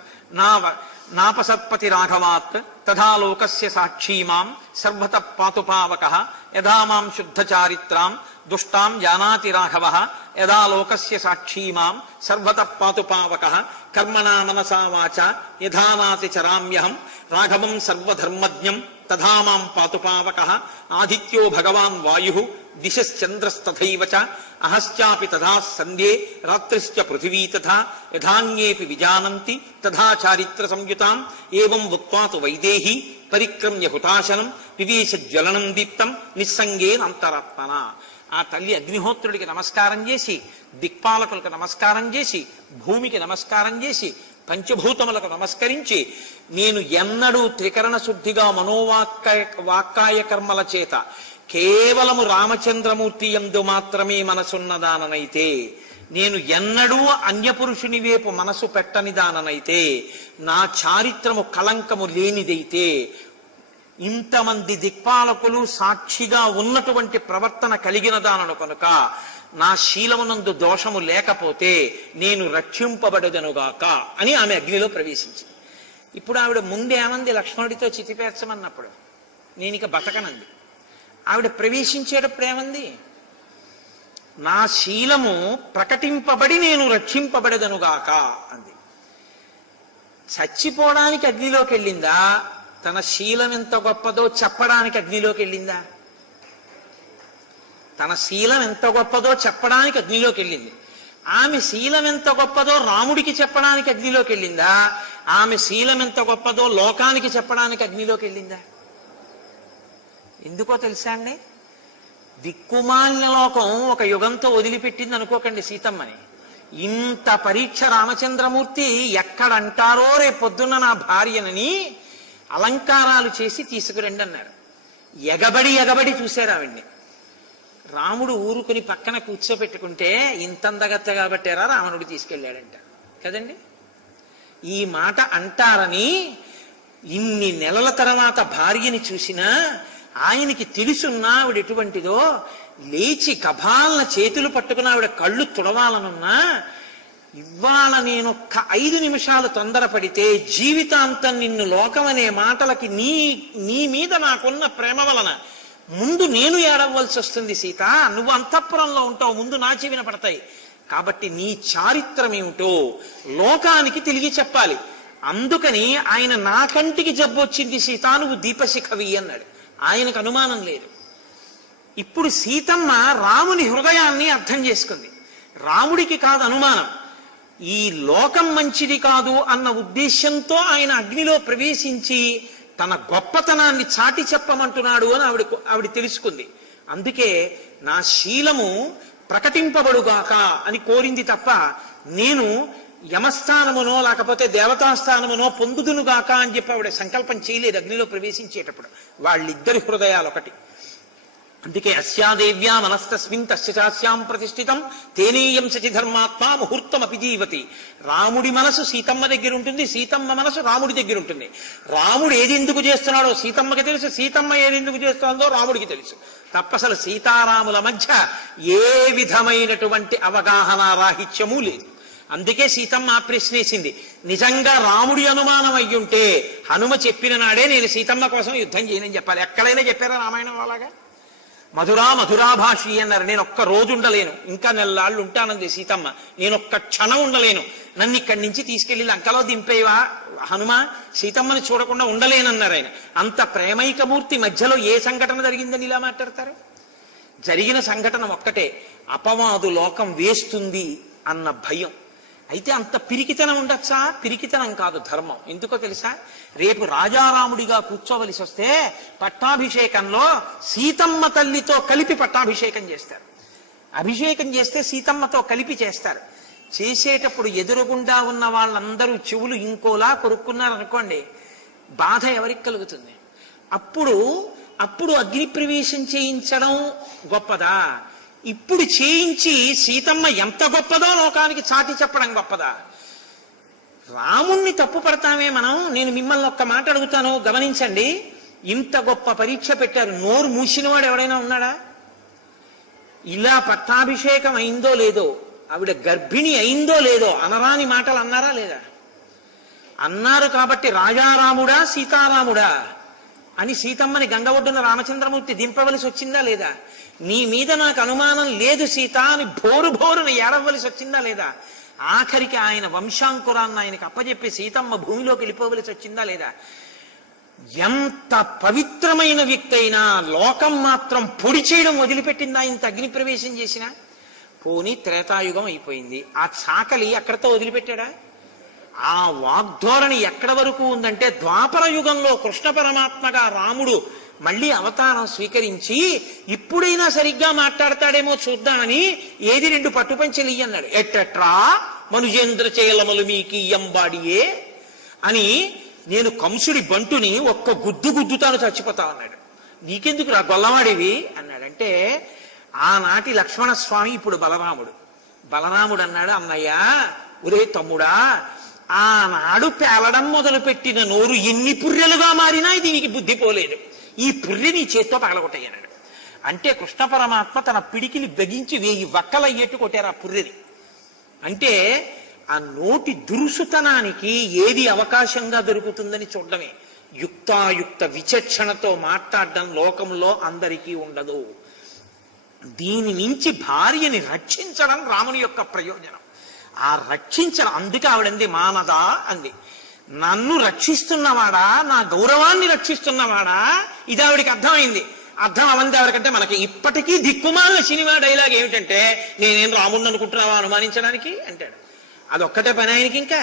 నాపసత్పతి రాఘవాత్ తథా లోకస్య సాక్షీ మాం సర్వతః పాతు పావకః యథా మాం శుద్ధ చారిత్రాం దుష్టాం జానాతి రాఘవః యథా లోకస్య సాక్షీ మాం సర్వతః పాతు పావకః కర్మణా మనసా వాచా యథా నాతి చరామ్యహం రాఘవం సర్వధర్మజ్ఞం తథా మాం పాతు పావకః ఆదిత్యో భగవాన్ వాయుః దిశశ్చంద్రస్తథైవ చ అహశ్చాపి తథా సంధ్యే రాత్రిశ్చ పృథివీ తథా యథాన్యేపి విజానంతి తథా చారిత్ర సంయుతాం ఏవం ఉక్త్వా తు వైదేహి పరిక్రమ్య హుతాశనం వివేశ జ్వలనం దీప్తం నిస్సంగేన అంతరాత్మన. ఆ తల్లి అగ్నిహోత్రుడికి నమస్కారం చేసి, దిక్పాలకులకు నమస్కారం చేసి, భూమికి నమస్కారం చేసి, పంచభూతములకు నమస్కరించి, నేను ఎన్నడూ త్రికరణ శుద్ధిగా వాక్కాయ కర్మల చేత కేవలము రామచంద్రమూర్తి యందు మాత్రమే మనసున్నదాననైతే, నేను ఎన్నడూ అన్యపురుషుని వైపు మనసు పెట్టని దాననైతే, నా చారిత్రము కళంకము లేనిదైతే, ఇంతమంది దిక్పాలకులు సాక్షిగా ఉన్నటువంటి ప్రవర్తన కలిగిన దానను కనుక నా శీలమునందు దోషము లేకపోతే నేను రక్షింపబడదనుగాక అని ఆమె అగ్నిలో ప్రవేశించింది. ఇప్పుడు ఆవిడ ముందేమంది లక్ష్మణుడితో చితిపేర్చమన్నప్పుడు? నేను ఇక బతకనంది. ఆవిడ ప్రవేశించేటప్పుడు ఏమంది? నా శీలము ప్రకటింపబడి నేను రక్షింపబడదనుగాక అంది. చచ్చిపోవడానికి అగ్నిలోకి వెళ్ళిందా? తన శీలం ఎంత గొప్పదో చెప్పడానికి అగ్నిలోకి వెళ్ళిందా? తన శీలం ఎంత గొప్పదో చెప్పడానికి అగ్నిలోకి వెళ్ళింది. ఆమె శీలం ఎంత గొప్పదో రాముడికి చెప్పడానికి అగ్నిలోకి వెళ్ళిందా? ఆమె శీలం ఎంత గొప్పదో లోకానికి చెప్పడానికి అగ్నిలోకి వెళ్ళిందా? ఎందుకో తెలుసా అండి? దిక్కుమాలిన లోకం ఒక యుగంతో వదిలిపెట్టింది అనుకోకండి సీతమ్మని. ఇంత పరీక్ష రామచంద్రమూర్తి ఎక్కడంటారో రేపొద్దున్న నా భార్యనని అలంకారాలు చేసి తీసుకురండి అన్నారు. ఎగబడి చూశారు ఆవిడ్ని. రాముడు ఊరుకుని పక్కన కూర్చోపెట్టుకుంటే ఇంతందగత్తగా బట్టారా రావణుడు తీసుకెళ్ళాడంట కదండి. ఈ మాట అంటారని ఇన్ని నెలల తర్వాత భార్యని చూసినా ఆయనకి తెలుసున్నా ఆవిడ ఎటువంటిదో, లేచి గభాలన చేతులు పట్టుకుని ఆవిడ కళ్ళు తుడవాలనున్నా, ఇవాళ నేనొక్క 5 నిమిషాలు తొందరపడితే జీవితాంతం నిన్ను లోకమనే మాటలకి నీ మీద నాకున్న ప్రేమ వలన ముందు నేను ఏడవలసి వస్తుంది సీత. నువ్వు అంతఃపురంలో ఉంటావు, ముందు నా చెవిన పడతాయి. కాబట్టి నీ చారిత్రం ఏమిటో లోకానికి తిరిగి చెప్పాలి. అందుకని ఆయన నా కంటికి జబ్బు వచ్చింది సీత, నువ్వు దీపశిఖవి అన్నాడు. ఆయనకు అనుమానం లేదు. ఇప్పుడు సీతమ్మ రాముని హృదయాన్ని అర్థం చేసుకుంది. రాముడికి కాదు అనుమానం, ఈ లోకం మంచిది కాదు అన్న ఉద్దేశంతో ఆయన అగ్నిలో ప్రవేశించి తన గొప్పతనాన్ని చాటి చెప్పమంటున్నాడు అని ఆవిడ తెలుసుకుంది. అందుకే నా శీలము ప్రకటింపబడుగాక అని కోరింది తప్ప నేను యమస్థానమునో లేకపోతే దేవతాస్థానమునో పొందుదునుగాక అని చెప్పి ఆవిడ సంకల్పం చేయలేదు అగ్నిలో ప్రవేశించేటప్పుడు. వాళ్ళిద్దరి హృదయాలు ఒకటి. అందుకే అస్యాదేవ్యా మనస్తస్మిన్ తస్య చాస్యాం ప్రతిష్ఠితం తేనేయం సచి ధర్మాత్మా ముహూర్తమపి జీవతి. రాముడి మనసు సీతమ్మ దగ్గర ఉంటుంది, సీతమ్మ మనసు రాముడి దగ్గర ఉంటుంది. రాముడు ఏది ఎందుకు చేస్తున్నాడో సీతమ్మకి తెలుసు, సీతమ్మ ఏది ఎందుకు చేస్తుందో రాముడికి తెలుసు. తప్పసలు సీతారాముల మధ్య ఏ విధమైనటువంటి అవగాహన రాహిత్యము లేదు. అందుకే సీతమ్మ ఆ ప్రశ్నేసింది. నిజంగా రాముడి అనుమానం అయ్యుంటే హనుమ చెప్పిన నాడే నేను సీతమ్మ కోసం యుద్ధం చేయనని చెప్పాలి. ఎక్కడైనా చెప్పారా రామాయణం అలాగా? మధురాభాషి అన్నారు. నేను ఒక్క రోజు ఉండలేను, ఇంకా నెలలాళ్ళు ఉంటానంది సీతమ్మ. నేను ఒక్క క్షణం ఉండలేను, నన్ను ఇక్కడి నుంచి తీసుకెళ్లి లంకలో దింపేవా హనుమ, సీతమ్మని చూడకుండా ఉండలేనన్నారు ఆయన. అంత ప్రేమైకమూర్తి మధ్యలో ఏ సంఘటన జరిగిందని ఇలా మాట్లాడతారు? జరిగిన సంఘటన ఒక్కటే, అపవాదు లోకం వేస్తుంది అన్న భయం. అయితే అంత పిరికితనం ఉండొచ్చా? పిరికితనం కాదు, ధర్మం. ఎందుకో తెలుసా? రేపు రాజారాముడిగా కూర్చోవలసి వస్తే పట్టాభిషేకంలో సీతమ్మ తల్లితో కలిపి పట్టాభిషేకం చేస్తారు. అభిషేకం చేస్తే సీతమ్మతో కలిపి చేస్తారు. చేసేటప్పుడు ఎదురుగుండా ఉన్న వాళ్ళందరూ చెవులు ఇంకోలా కొరుక్కున్నారనుకోండి, బాధ ఎవరికి కలుగుతుంది? అప్పుడు అగ్ని ప్రవేశం చేయించడం గొప్పదా? ఇప్పుడు చేయించి సీతమ్మ ఎంత గొప్పదో లోకానికి చాటి చెప్పడం గొప్పదా? రాముణ్ణి తప్పు పడతామే మనం. నేను మిమ్మల్ని ఒక్క మాట అడుగుతాను, గమనించండి. ఇంత గొప్ప పరీక్ష పెట్టారు, నోరు మూసినవాడు ఎవడైనా ఉన్నాడా? ఇలా పట్టాభిషేకం అయిందో లేదో, ఆవిడ గర్భిణి అయిందో లేదో అనరాని మాటలు అన్నారా లేదా? అన్నారు. కాబట్టి రాజారాముడా సీతారాముడా అని సీతమ్మని గంగ ఒడ్డున రామచంద్రమూర్తి దింపవలసి వచ్చిందా లేదా? నీ మీద నాకు అనుమానం లేదు సీత అని భోరుని ఏడవలసి వచ్చిందా లేదా? ఆఖరికి ఆయన వంశాంకురాన్ని ఆయనకి అప్పచెప్పి సీతమ్మ భూమిలోకి వెళ్ళిపోవలసి వచ్చిందా లేదా? ఎంత పవిత్రమైన వ్యక్తి అయినా లోకం మాత్రం పొడి చేయడం వదిలిపెట్టిందా ఇంత అగ్ని ప్రవేశం చేసినా? పోనీ త్రేతాయుగం అయిపోయింది, ఆ చాకలి అక్కడితో వదిలిపెట్టాడా? ఆ వాగ్ధోరణి ఎక్కడ వరకు ఉందంటే ద్వాపర యుగంలో కృష్ణ పరమాత్మగా రాముడు మళ్ళీ అవతారం స్వీకరించి ఇప్పుడైనా సరిగ్గా మాట్లాడతాడేమో చూద్దామని ఏది 2 పట్టుపంచెలు అన్నాడు. ఎట్టట్రా మనుజేంద్ర చేయలమలు మీకు ఎంబాడియే అని, నేను కంసుడి బంటుని ఒక్క గుద్దుతాను చచ్చిపోతా అన్నాడు. నీకెందుకు రా గొల్లవాడివి అన్నాడంటే, ఆనాటి లక్ష్మణస్వామి ఇప్పుడు బలరాముడు అన్నాడు, అన్నయ్య ఒరే తమ్ముడా, ఆనాడు పేలడం మొదలుపెట్టిన నోరు ఎన్ని పుర్రెలుగా మారినా దీనికి బుద్ధి పోలేదు, ఈ పుర్రె నీ చేత్తో పగలగొట్టయ్యన్నాడు. అంటే కృష్ణ పరమాత్మ తన పిడికిని బెగించి 1000 వక్కలయ్యేట్టు కొట్టారు ఆ పుర్రెని. అంటే ఆ నోటి దురుసుతనానికి ఏది అవకాశంగా దొరుకుతుందని చూడడమే. యుక్తాయుక్త విచక్షణతో మాట్లాడడం లోకంలో అందరికీ ఉండదు. దీని నుంచి భార్యని రక్షించడం రాముని యొక్క ప్రయోజనం. ఆ రక్షించడం, అందుకే ఆవిడంది మానదా అంది. నన్ను రక్షిస్తున్నవాడా, నా గౌరవాన్ని రక్షిస్తున్నవాడా, ఇది ఆవిడికి అర్థమైంది. అర్థం అవంతి ఎవరికంటే మనకి. ఇప్పటికీ దిక్కుమాలిన సినిమా డైలాగ్ ఏమిటంటే, నేనేం రాముడిని అనుకుంటున్నావా అనుమానించడానికి అంటాడు. అదొక్కటే పని ఆయనకి. ఇంకా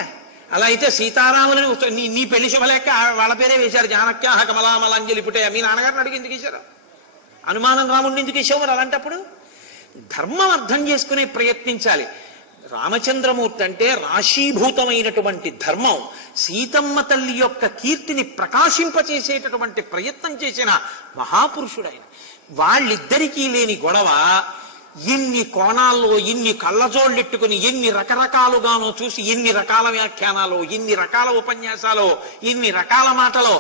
అలా అయితే సీతారాములని నీ పెళ్లి శుభలేక వాళ్ళ పేరే వేశారు, జానక్యాహ కమలామలాంజలి పుటే. మీ నాన్నగారిని అడిగి ఎందుకు వేశారు? అనుమానం రాముడిని ఎందుకు వేసేవారు? అలాంటప్పుడు ధర్మం అర్థం చేసుకునే ప్రయత్నించాలి. రామచంద్రమూర్తి అంటే రాశీభూతమైనటువంటి ధర్మం, సీతమ్మ తల్లి యొక్క కీర్తిని ప్రకాశింపచేసేటటువంటి ప్రయత్నం చేసిన మహాపురుషుడు ఆయన. వాళ్ళిద్దరికీ లేని గొడవ ఇన్ని కోణాల్లో, ఇన్ని కళ్ళజోళ్ళెట్టుకుని, ఎన్ని రకరకాలుగానో చూసి, ఎన్ని రకాల వ్యాఖ్యానాలు, ఎన్ని రకాల ఉపన్యాసాలు, ఇన్ని రకాల మాటలో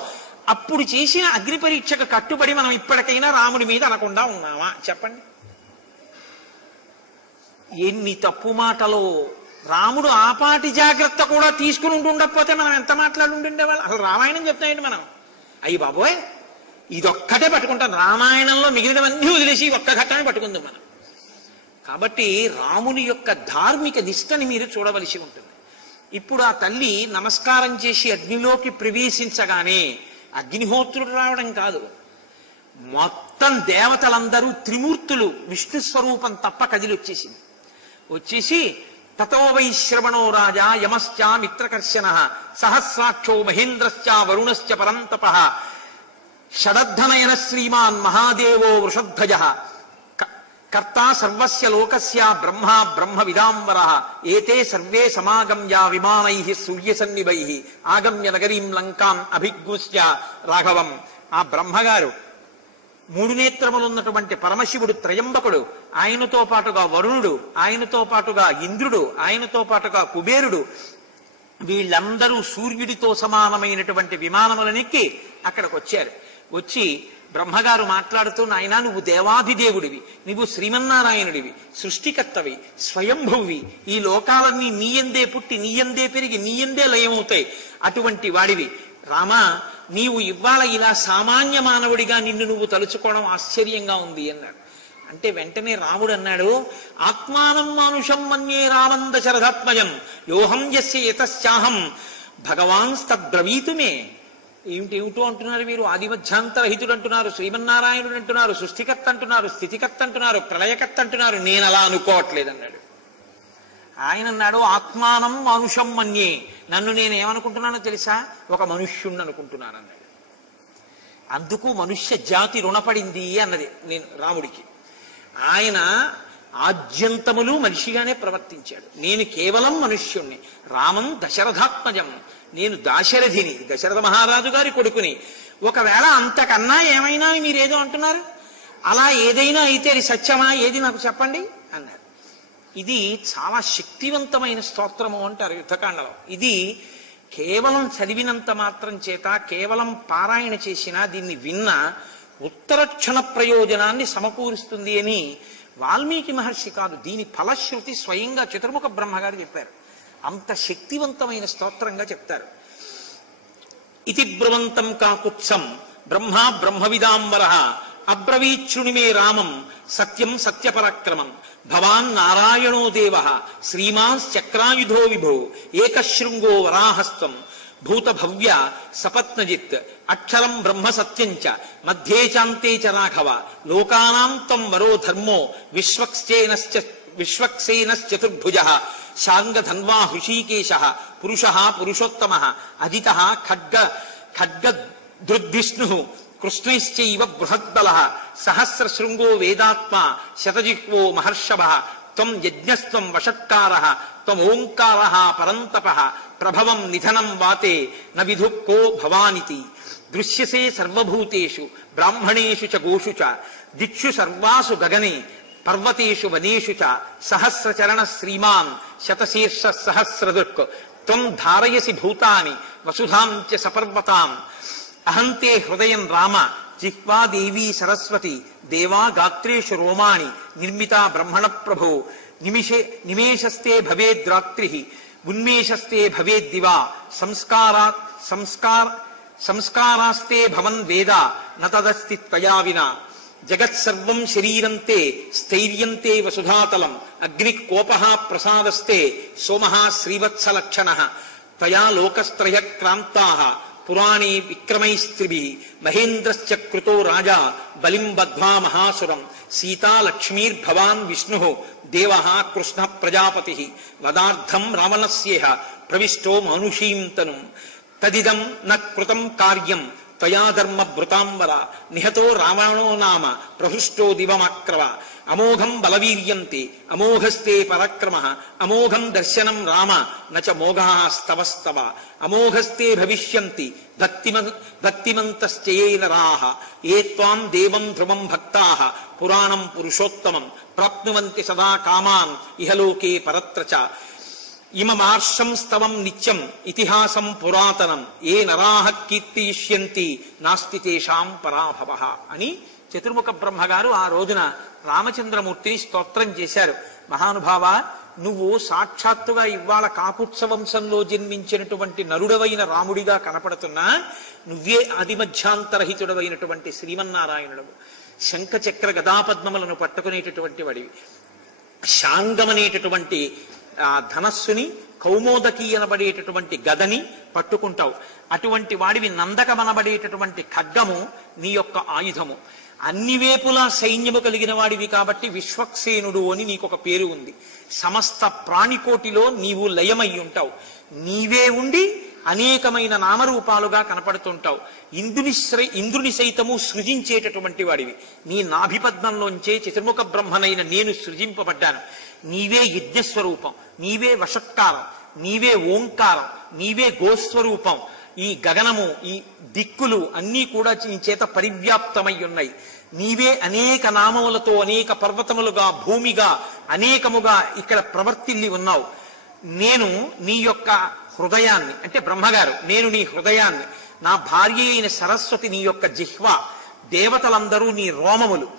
అప్పుడు చేసిన అగ్ని పరీక్షకు కట్టుబడి మనం ఇప్పటికైనా రాముడి మీద అనకుండా ఉన్నామా చెప్పండి? ఎన్ని తప్పు మాటలో. రాముడు ఆపాటి జాగ్రత్త కూడా తీసుకుని ఉండకపోతే మనం ఎంత మాట్లాడి ఉండేవాళ్ళం? అసలు రామాయణం చెప్తాయండి మనం. అయ్యి బాబోయ్ ఇదొక్కటే పట్టుకుంటాం, రామాయణంలో మిగిలినవన్నీ వదిలేసి ఒక్క ఘట్టాన్ని పట్టుకుందాం మనం. కాబట్టి రాముని యొక్క ధార్మిక నిష్టని మీరు చూడవలసి ఉంటుంది. ఇప్పుడు ఆ తల్లి నమస్కారం చేసి అగ్నిలోకి ప్రవేశించగానే అగ్నిహోత్రుడు రావడం కాదు, మొత్తం దేవతలందరూ త్రిమూర్తులు విష్ణు స్వరూపం తప్ప కదిలి వచ్చేసింది. వచ్చేసి తతో వైశ్రవణో రాజా యమశ్చ మిత్రకర్షణ సహస్రాక్షో మహేంద్రశ్చ వరుణశ్చ పరంతప షడద్ధనయన శ్రీమాన్ మహాదేవో వృషధ్వజ కర్తా సర్వస్య లోకస్య బ్రహ్మ బ్రహ్మ విదాంబర ఏతే సర్వే సమాగమ్య విమానై సూర్యసన్నిభై ఆగమ్య నగరీం లంకాం అభిగృహ్య రాఘవం. ఆ బ్రహ్మగారు, మూడు నేత్రములున్నటువంటి పరమశివుడు త్రయంబకుడు, ఆయనతో పాటుగా వరుణుడు, ఆయనతో పాటుగా ఇంద్రుడు, ఆయనతో పాటుగా కుబేరుడు, వీళ్ళందరూ సూర్యుడితో సమానమైనటువంటి విమానములనెక్కి అక్కడికి వచ్చారు. వచ్చి బ్రహ్మగారు మాట్లాడుతూ, నాయనా నువ్వు దేవాధిదేవుడివి, నువ్వు శ్రీమన్నారాయణుడివి, సృష్టికర్తవి, స్వయంభువి, ఈ లోకాలన్నీ నీయందే పుట్టి నీయందే పెరిగి నీయందే లయమవుతాయి. అటువంటి వాడివి రామా, నీవు ఇవాళ ఇలా సామాన్య మానవుడిగా నిన్ను నువ్వు తలుచుకోవడం ఆశ్చర్యంగా ఉంది అన్నాడు. అంటే వెంటనే రాముడు అన్నాడు, ఆత్మానం మానుషం మన్యే రామం దశరథాత్మజం యోహం యస్య యతశ్చాహం భగవాన్స్తద్బ్రవీతుమే. ఏమిటేమిటో అంటున్నారు మీరు? ఆదిమధ్యాంతరహితుడు అంటున్నారు, శ్రీమన్నారాయణుడు అంటున్నారు, సృష్టికర్త అంటున్నారు, స్థితికర్త అంటున్నారు, ప్రళయకర్త అంటున్నారు. నేను అలా అనుకోవట్లేదు అన్నాడు. ఆయన అన్నాడు, ఆత్మానం మానుషం మన్యే, నన్ను నేను ఏమనుకుంటున్నానో తెలుసా? ఒక మనుష్యుణ్ణి అనుకుంటున్నాను అన్నాడు. అందుకు మనుష్య జాతి రుణపడింది అన్నది నేను రాముడికి. ఆయన ఆద్యంతములు మనిషిగానే ప్రవర్తించాడు. నేను కేవలం మనుష్యుణ్ణి. రామం దశరథాత్మజం, నేను దాశరథిని, దశరథ మహారాజు గారి కొడుకుని. ఒకవేళ అంతకన్నా ఏమైనా మీరేదో అంటున్నారు, అలా ఏదైనా అయితే అది సత్యమా? ఏది నాకు చెప్పండి అన్నారు. ఇది చాలా శక్తివంతమైన స్తోత్రము అంటారు యుద్ధకాండలో. ఇది కేవలం చదివినంత మాత్రం చేత, కేవలం పారాయణ చేసినా, దీన్ని విన్న ఉత్తరక్షణ ప్రయోజనాన్ని సమకూరుస్తుంది అని వాల్మీకి మహర్షి కాదు, దీని ఫలశ్రుతి స్వయంగా చతుర్ముఖ బ్రహ్మగారు చెప్పారు. అంత శక్తివంతమైన స్తోత్రంగా చెప్తారు. ఇతి బ్రువంతం కాకుత్సం బ్రహ్మ బ్రహ్మవిదాంబర అబ్రవీచ్రుణిమే రామం సత్యం సత్యపరాక్రమం భవాన్ నారాయణో దేవ శ్రీమాంశ్చక్రాయుధో విభో ఏకశృంగో వరాహస్తం భూతభవ్య సపత్నజిత్ అక్షరం బ్రహ్మ సత్యంచ మధ్యే చాంతే చ రాఘవ లోకానాం త్వం వరో ధర్మో విశ్వక్సేనశ్చతుర్భుజ శాంగధన్వా హృషీకేశ పురుష పురుషోత్తమ అజిత ఖడ్గదృద్ధిష్ణు కృష్ణైశ్చైవ బృహద్బల సహస్రశృంగో వేదాత్మ శతజిహ్వో మహర్షభ త్వం యజ్ఞస్త్వం వషట్కార త్వమోంకార పరంతప ప్రభవం నిధనం వాతే న విధు కో భవానితి దృశ్యసే సర్వభూతేషు బ్రాహ్మణేషు చ గోషు చ దిక్షు సర్వాసు గగనే పర్వతేషు వనేషు చ సహస్రచరణ శ్రీమాన్ శతశీర్ష సహస్రదృక్ త్వం ధారయసి భూతాని వసుధాం చ సపర్వతాం అహంతే హృదయం రామ జిహ్వా దేవీ సరస్వతి దేవా గాత్రేషు రోమాణి నిర్మితా బ్రహ్మణ ప్రభో నిమేషస్తే భవేద్రాత్రి ఉన్మేషస్తే భవేద్దివా సంస్కారాస్తే భవన్ వేద నతదస్తి త్వయా వినా జగత్సర్వం శరీరంతే స్థైర్యంతే వసుధాతలం అగ్ని కోపః ప్రసాదస్తే సోమః శ్రీవత్సలక్షణః త్వయా లోకస్త్రయ క్రాంతాః పురాణే విక్రమైస్త్రిభిః మహేంద్రశ్చ కృతో రాజా బలిం బద్ధ్వా మహాసురం సీతా లక్ష్మీర్భవాన్ విష్ణుః దేవః కృష్ణః ప్రజాపతిః వదార్థం రావణస్యేహ ప్రవిష్టో మానుషీం తనుం తదిదం న కృతం కార్యం త్వయా ధర్మభృతాంబర నిహతో రావణో నామ ప్రహృష్టో దివమాక్రవ అమోఘం బలవీర్యంతే అమోఘస్తే పరాక్రమః అమోఘం దర్శనం రామ నచ మోఘః స్తవస్తవ అమోఘస్తే భవిష్యంతి భక్తిమంతశ్చ యే నరాః ఏ త్వాం దేవం ధ్రువం భక్తాః పురాణం పురుషోత్తమం ప్రాప్నువంతి సదా కామాన్ ఇహలోకే పరత్ర చ ఇమమార్షం స్తవం నిత్యం ఇతిహాసం పురాతనం ఏ నరాః కీర్తియిష్యంతి నాస్తి తేషాం పరాభవః అని చతుర్ముఖ బ్రహ్మగారు ఆ రోజున రామచంద్రమూర్తిని స్తోత్రం చేశారు. మహానుభావ, నువ్వు సాక్షాత్తుగా ఇవాళ కాకుత్స వంశంలో జన్మించినటువంటి నరుడవైన రాముడిగా కనపడుతున్నా నువ్వే ఆదిమధ్యాంతరహితుడవైనటువంటి శ్రీమన్నారాయణుడవు. శంఖచక్ర గదాపద్మములను పట్టుకునేటటువంటి వాడివి. శాంగమనేటటువంటి ధనస్సుని, కౌమోదకి అనబడేటటువంటి గదని పట్టుకుంటావు. అటువంటి వాడివి. నందకమనబడేటటువంటి ఖడ్గము నీ యొక్క ఆయుధము. అన్ని వేపులా సైన్యము కలిగిన వాడివి కాబట్టి విశ్వక్సేనుడు అని నీకొక పేరు ఉంది. సమస్త ప్రాణికోటిలో నీవు లయమై ఉంటావు. నీవే ఉండి అనేకమైన నామరూపాలుగా కనపడుతుంటావు. ఇంద్రుని సైతము సృజించేటటువంటి వాడివి. నీ నాభిపద్మంలోంచే చతుర్ముఖ బ్రహ్మనైన నేను సృజింపబడ్డాను. నీవే యజ్ఞస్వరూపం, నీవే వషట్కారం, నీవే ఓంకారం, నీవే గోస్వరూపం. ఈ గగనము, ఈ దిక్కులు అన్నీ కూడా నీ చేత పరివ్యాప్తమై ఉన్నాయి. నీవే అనేక నామములతో అనేక పర్వతములుగా, భూమిగా, అనేకముగా ఇక్కడ ప్రవర్తిల్లి ఉన్నావు. నేను నీ యొక్క హృదయాన్ని, అంటే బ్రహ్మగారు, నేను నీ హృదయాన్ని, నా భార్య అయిన సరస్వతి నీ యొక్క జిహ్వ, దేవతలందరూ నీ రోమములు.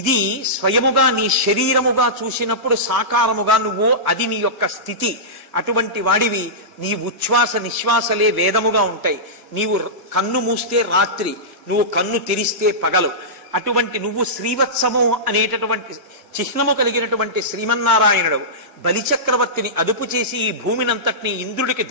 ఇది స్వయముగా నీ శరీరముగా చూసినప్పుడు సాకారముగా నువ్వు, అది నీ యొక్క స్థితి. అటువంటి వాడివి. నీ ఉచ్ఛ్వాస నిశ్వాసలే వేదముగా ఉంటాయి. నీవు కన్ను మూస్తే రాత్రి, నువ్వు కన్ను తెరిస్తే పగలు. అటువంటి నువ్వు శ్రీవత్సము అనేటటువంటి చిహ్నము కలిగినటువంటి శ్రీమన్నారాయణుడు. బలిచక్రవర్తిని అదుపు చేసి ఈ భూమినంతటిని ఇంద్రుడికి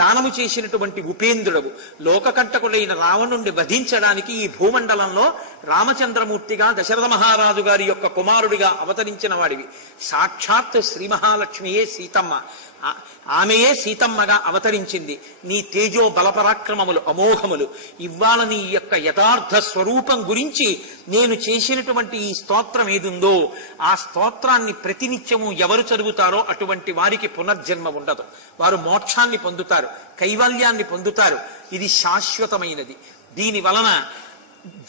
దానము చేసినటువంటి ఉపేంద్రుడవు. లోకకంటకుడైన రావణుణ్ణి వధించడానికి ఈ భూమండలంలో రామచంద్రమూర్తిగా దశరథ మహారాజు గారి యొక్క కుమారుడిగా అవతరించిన వాడివి. సాక్షాత్ శ్రీ మహాలక్ష్మియే సీతమ్మ. ఆమెయే సీతమ్మగా అవతరించింది. నీ తేజో బలపరాక్రమములు అమోఘములు. ఇవాళ నీ యొక్క యథార్థ స్వరూపం గురించి నేను చేసినటువంటి ఈ స్తోత్రం ఏదుందో ఆ స్తోత్రాన్ని ప్రతినిత్యము ఎవరు చదువుతారో అటువంటి వారికి పునర్జన్మ ఉండదు. వారు మోక్షాన్ని పొందుతారు, కైవల్యాన్ని పొందుతారు. ఇది శాశ్వతమైనది. దీని వలన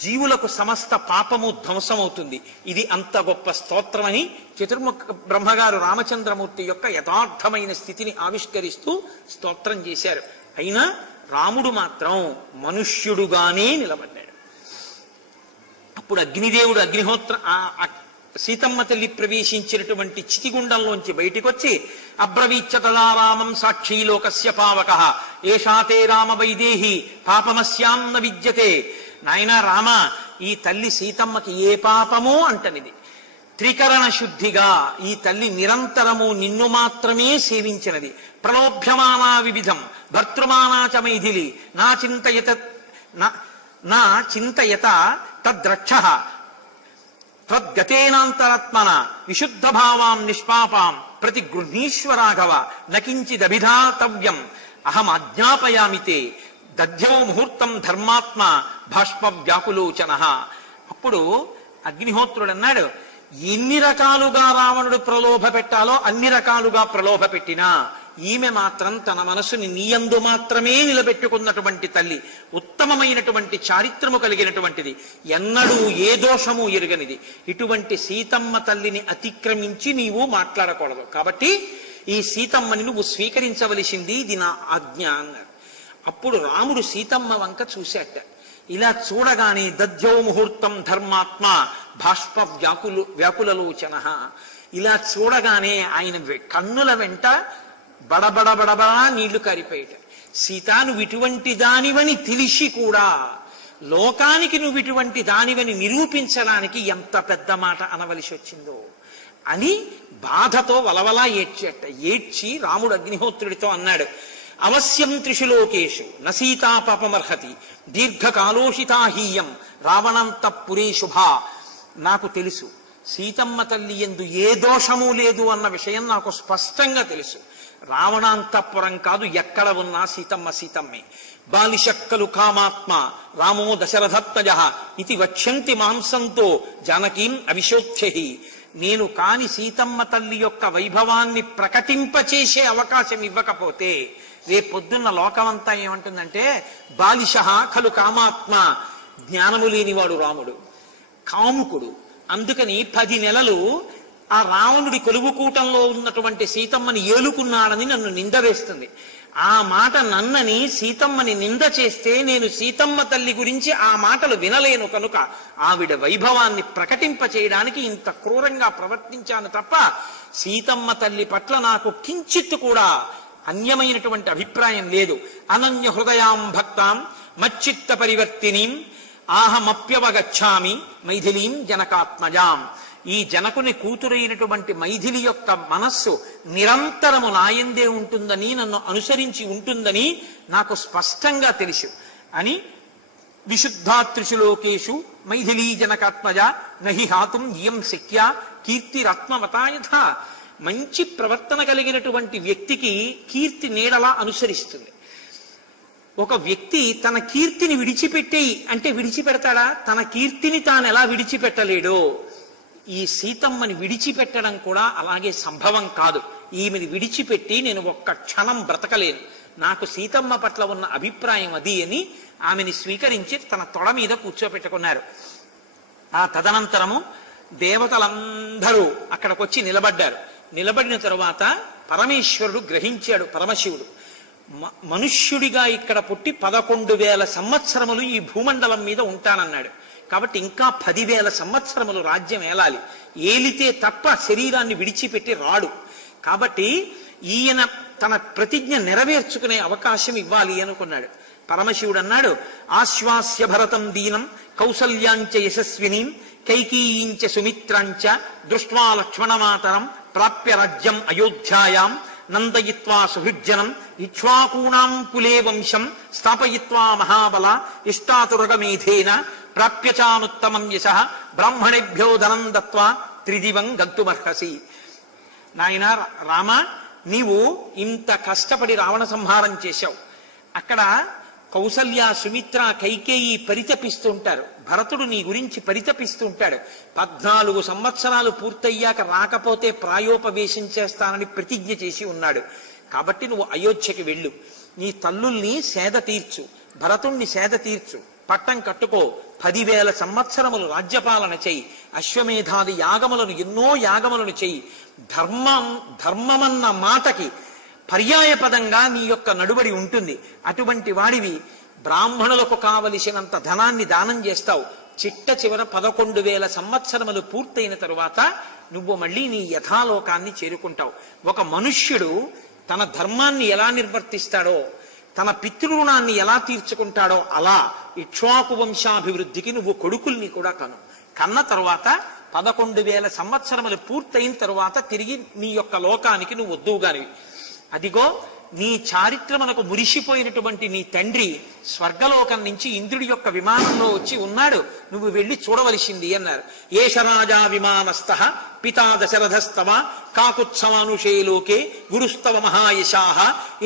జీవులకు సమస్త పాపము ధ్వంసమవుతుంది. ఇది అంత గొప్ప స్తోత్రమని చతుర్ముఖ బ్రహ్మగారు రామచంద్రమూర్తి యొక్క యథార్థమైన స్థితిని ఆవిష్కరిస్తూ స్తోత్రం చేశారు. అయినా రాముడు మాత్రం మనుష్యుడుగానే నిలబడ్డాడు. అప్పుడు అగ్నిదేవుడు అగ్నిహోత్ర సీతమ్మ తల్లి ప్రవేశించినటువంటి చితిగుండంలోంచి బయటికి వచ్చి అబ్రవీచ్చ తదా రామం సాక్షీ లోకస్య పావకః ఏషాతే రామ వైదేహి పాపమస్యాం న విద్యతే. నాయనా రామ, ఈ తల్లి సీతమ్మకి ఏ పాపమో అంటనిది. త్రికరణ శుద్ధిగా ఈ తల్లి నిరంతరము నిన్ను మాత్రమే సేవించినది. ప్రలోభ్యమానా వివిధం భర్తృమానా చ మైథిలి నా చింతయత తద్రక్షః త్వద్గతేనాంతరాత్మన విశుద్ధ భావాం నిష్పాపాం ప్రతి గృహీశ్వరాఘవ నకించిదభిధాతవ్యం అహం ఆజ్ఞాపయామితే దధ్యో ముహూర్తం ధర్మాత్మ భాష్ప వ్యాకులోచన. అప్పుడు అగ్నిహోత్రుడు అన్నాడు, ఎన్ని రకాలుగా రావణుడు ప్రలోభ పెట్టాలో అన్ని రకాలుగా ప్రలోభ పెట్టినా ఈమె మాత్రం తన మనసుని నీయందు మాత్రమే నిలబెట్టుకున్నటువంటి తల్లి. ఉత్తమమైనటువంటి చారిత్రము కలిగినటువంటిది. ఎన్నడూ ఏ దోషము ఎరుగనిది. ఇటువంటి సీతమ్మ తల్లిని అతిక్రమించి నీవు మాట్లాడకూడదు. కాబట్టి ఈ సీతమ్మని నువ్వు స్వీకరించవలసింది, ఇది నా ఆజ్ఞ అన్నారు. అప్పుడు రాముడు సీతమ్మ వంక చూశాట. ఇలా చూడగానే దధ్యో ముహూర్తం ధర్మాత్మ భాష్ప వ్యాకులలోచన. ఇలా చూడగానే ఆయన కన్నుల వెంట బడబడబడబడా నీళ్లు కారిపోయాట. సీత, నువ్వు ఇటువంటి దానివని తెలిసి కూడా లోకానికి నువ్వు ఇటువంటి దానివని నిరూపించడానికి ఎంత పెద్ద మాట అనవలసి వచ్చిందో అని బాధతో వలవలా ఏడ్చేట. ఏడ్చి రాముడు అగ్నిహోత్రుడితో అన్నాడు, అవశ్యం త్రిషు లోకేషు నసీతా పాపమర్హతి దీర్ఘకాలోషితాహీయం రావణంతఃపురే శుభా. నాకు తెలుసు సీతమ్మ తల్లి యందు ఏ దోషము లేదు అన్న విషయం నాకు స్పష్టంగా తెలుసు. రావణాంతఃపురం కాదు, ఎక్కడ ఉన్నా సీతమ్మ సీతమ్మే. బాలిశక్కలు కామాత్మ రామో దశరథత్నజః ఇది వక్ష్యంతి మాంసంతో జానకీం అవిశోధ్యహి. నేను కాని సీతమ్మ తల్లి యొక్క వైభవాన్ని ప్రకటింపచేసే అవకాశం ఇవ్వకపోతే రేపొద్దున్న లోకమంతా ఏమంటుందంటే బాలిశః ఖలు కామాత్మ, జ్ఞానము లేనివాడు రాముడు, కాముకుడు. అందుకని 10 నెలలు ఆ రావణుడి కొలువుకూటంలో ఉన్నటువంటి సీతమ్మని ఏలుకున్నాడని నన్ను నింద వేస్తుంది. ఆ మాట నన్నని సీతమ్మని నింద చేస్తే నేను సీతమ్మ తల్లి గురించి ఆ మాటలు వినలేను కనుక ఆవిడ వైభవాన్ని ప్రకటింపచేయడానికి ఇంత క్రూరంగా ప్రవర్తించాను తప్ప సీతమ్మ తల్లి పట్ల నాకు కించిత్తు కూడా అన్యమైనటువంటి అభిప్రాయం లేదు. అనన్య హృదయాం భక్తాం మచ్చిత్త పరివర్తినీం ఆహమప్యవగచ్చామి మైథిలీం జనకాత్మజాం. ఈ జనకుని కూతురైనటువంటి మైథిలి యొక్క మనస్సు నిరంతరము నాయందే ఉంటుందని, నన్ను అనుసరించి ఉంటుందని నాకు స్పష్టంగా తెలుసు అని విశుద్ధాత్రిషు లోకేషు మైథిలీ జనకాత్మజ నహి హాతుం ఇయం శక్య కీర్తిరత్మవతాయథ. మంచి ప్రవర్తన కలిగినటువంటి వ్యక్తికి కీర్తి నీడలా అనుసరిస్తుంది. ఒక వ్యక్తి తన కీర్తిని విడిచిపెట్టేయి అంటే విడిచిపెడతాడా? తన కీర్తిని తాను ఎలా విడిచిపెట్టలేడో ఈ సీతమ్మని విడిచిపెట్టడం కూడా అలాగే సంభవం కాదు. ఈమెని విడిచిపెట్టి నేను ఒక్క క్షణం బ్రతకలేను, నాకు సీతమ్మ పట్ల ఉన్న అభిప్రాయం అది అని ఆమెని స్వీకరించి తన తొడ మీద కూర్చోపెట్టుకున్నారు. ఆ తదనంతరము దేవతలందరూ అక్కడికొచ్చి నిలబడ్డారు. నిలబడిన తరువాత పరమేశ్వరుడు గ్రహించాడు, పరమశివుడు మనుష్యుడిగా ఇక్కడ పుట్టి 11,000 సంవత్సరములు ఈ భూమండలం మీద ఉంటానన్నాడు. కాబట్టి ఇంకా 10,000 సంవత్సరములు రాజ్యం ఏలాలి. ఏలితే తప్ప శరీరాన్ని విడిచిపెట్టి రాడు. కాబట్టి ఈయన తన ప్రతిజ్ఞ నెరవేర్చుకునే అవకాశం ఇవ్వాలి అనుకున్నాడు. పరమశివుడు అన్నాడు, ఆశ్వాస్య భరతం దీనం కౌసల్యాంచ యశస్వినీం కైకీయించ సుమిత్రాంచ దృష్ట్వా లక్ష్మణమాతరం ప్రాప్య రాజ్యం అయోధ్యాయాం నందయిత్వా సుహృజ్జనం ఇక్ష్వాకూణాం కులే వంశం స్థాపయిత్వా మహాబల ఇష్టాతురగమేధేన ప్రాప్యచానుత్తమం యశః బ్రాహ్మణేభ్యో ధనం దత్వా త్రిదివం గంతుమర్హసి. నాయన రామ, నీవు ఇంత కష్టపడి రావణ సంహారం చేశావు. అక్కడ కౌసల్య, సుమిత్ర, కైకేయి పరితపిస్తూ ఉంటారు. భరతుడు నీ గురించి పరితపిస్తూ ఉంటాడు. 14 సంవత్సరాలు పూర్తయ్యాక రాకపోతే ప్రాయోపవేశం చేస్తానని ప్రతిజ్ఞ చేసి ఉన్నాడు. కాబట్టి నువ్వు అయోధ్యకి వెళ్ళు, నీ తల్లుల్ని సేద తీర్చు, భరతుణ్ణి సేద తీర్చు, పట్టం కట్టుకో, 10,000 సంవత్సరములు రాజ్యపాలన చెయ్యి, అశ్వమేధాది యాగములను ఎన్నో యాగములను చెయ్యి. ధర్మమన్న మాటకి పర్యాయపదంగా నీ యొక్క నడుబడి ఉంటుంది. అటువంటి వాడివి బ్రాహ్మణులకు కావలసినంత ధనాన్ని దానం చేస్తావు. చిట్ట చివర 11,000 సంవత్సరములు పూర్తయిన తరువాత నువ్వు మళ్ళీ నీ యథాలోకాన్ని చేరుకుంటావు. ఒక మనుష్యుడు తన ధర్మాన్ని ఎలా నిర్వర్తిస్తాడో, తన పితృరుణాన్ని ఎలా తీర్చుకుంటాడో అలా ఇక్ష్వాకు వంశాభివృద్ధికి నువ్వు కొడుకుల్ని కూడా కన్న తరువాత 11,000 సంవత్సరములు పూర్తయిన తరువాత తిరిగి నీ యొక్క లోకానికి నువ్వు వద్దువుగానివి. అదిగో నీ చారిత్రమునకు మురిసిపోయినటువంటి నీ తండ్రి స్వర్గలోకం నుంచి ఇంద్రుడి యొక్క విమానంలో వచ్చి ఉన్నాడు, నువ్వు వెళ్ళి చూడవలసింది అన్నారు. ఏష రాజా విమానస్థః పితా దశరథస్తవ కాకుత్సమానుషే లోకే గురుస్తవ మహాయశాః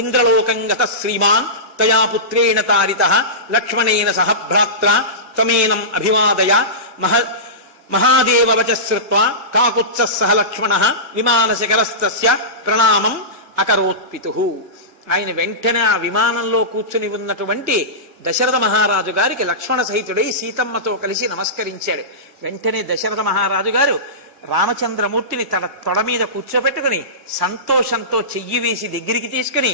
ఇంద్రలోకం గతః శ్రీమాన్ తయా పుత్రేణ తారితః లక్ష్మణేన సహ భ్రాత్రా త్వమేనం అభివాదయ. మహాదేవ వచశ్రుత్వా కాకుత్సః సహ లక్ష్మణః విమానశిఖరస్తస్య ప్రణామం అకరోత్పితుః. ఆయన వెంటనే ఆ విమానంలో కూర్చుని ఉన్నటువంటి దశరథ మహారాజు గారికి లక్ష్మణ సహితుడై సీతమ్మతో కలిసి నమస్కరించాడు. వెంటనే దశరథ మహారాజు గారు రామచంద్రమూర్తిని తన తొడ మీద కూర్చోబెట్టుకుని సంతోషంతో చెయ్యి వేసి దగ్గరికి తీసుకుని,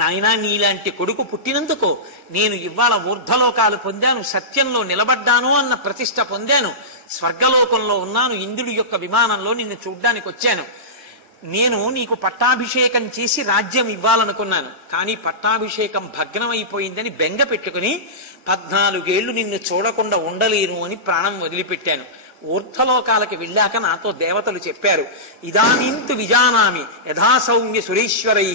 నాయనా, నీలాంటి కొడుకు పుట్టినందుకు నేను ఇవాళ ఊర్ధ్వలోకాలు పొందాను, సత్యంలో నిలబడ్డాను అన్న ప్రతిష్ట పొందాను, స్వర్గలోకంలో ఉన్నాను, ఇంద్రుడి యొక్క విమానంలో నిన్ను చూడ్డానికి వచ్చాను. నేను నీకు పట్టాభిషేకం చేసి రాజ్యం ఇవ్వాలనుకున్నాను, కానీ పట్టాభిషేకం భగ్నమైపోయిందని బెంగ పెట్టుకుని 14 ఏళ్లు నిన్ను చూడకుండా ఉండలేను అని ప్రాణం వదిలిపెట్టాను. ఊర్ధ్వలోకాలకి వెళ్ళాక నాతో దేవతలు చెప్పారు, ఇదానీంతు విజానామి యథా సౌమ్య సురేశ్వరై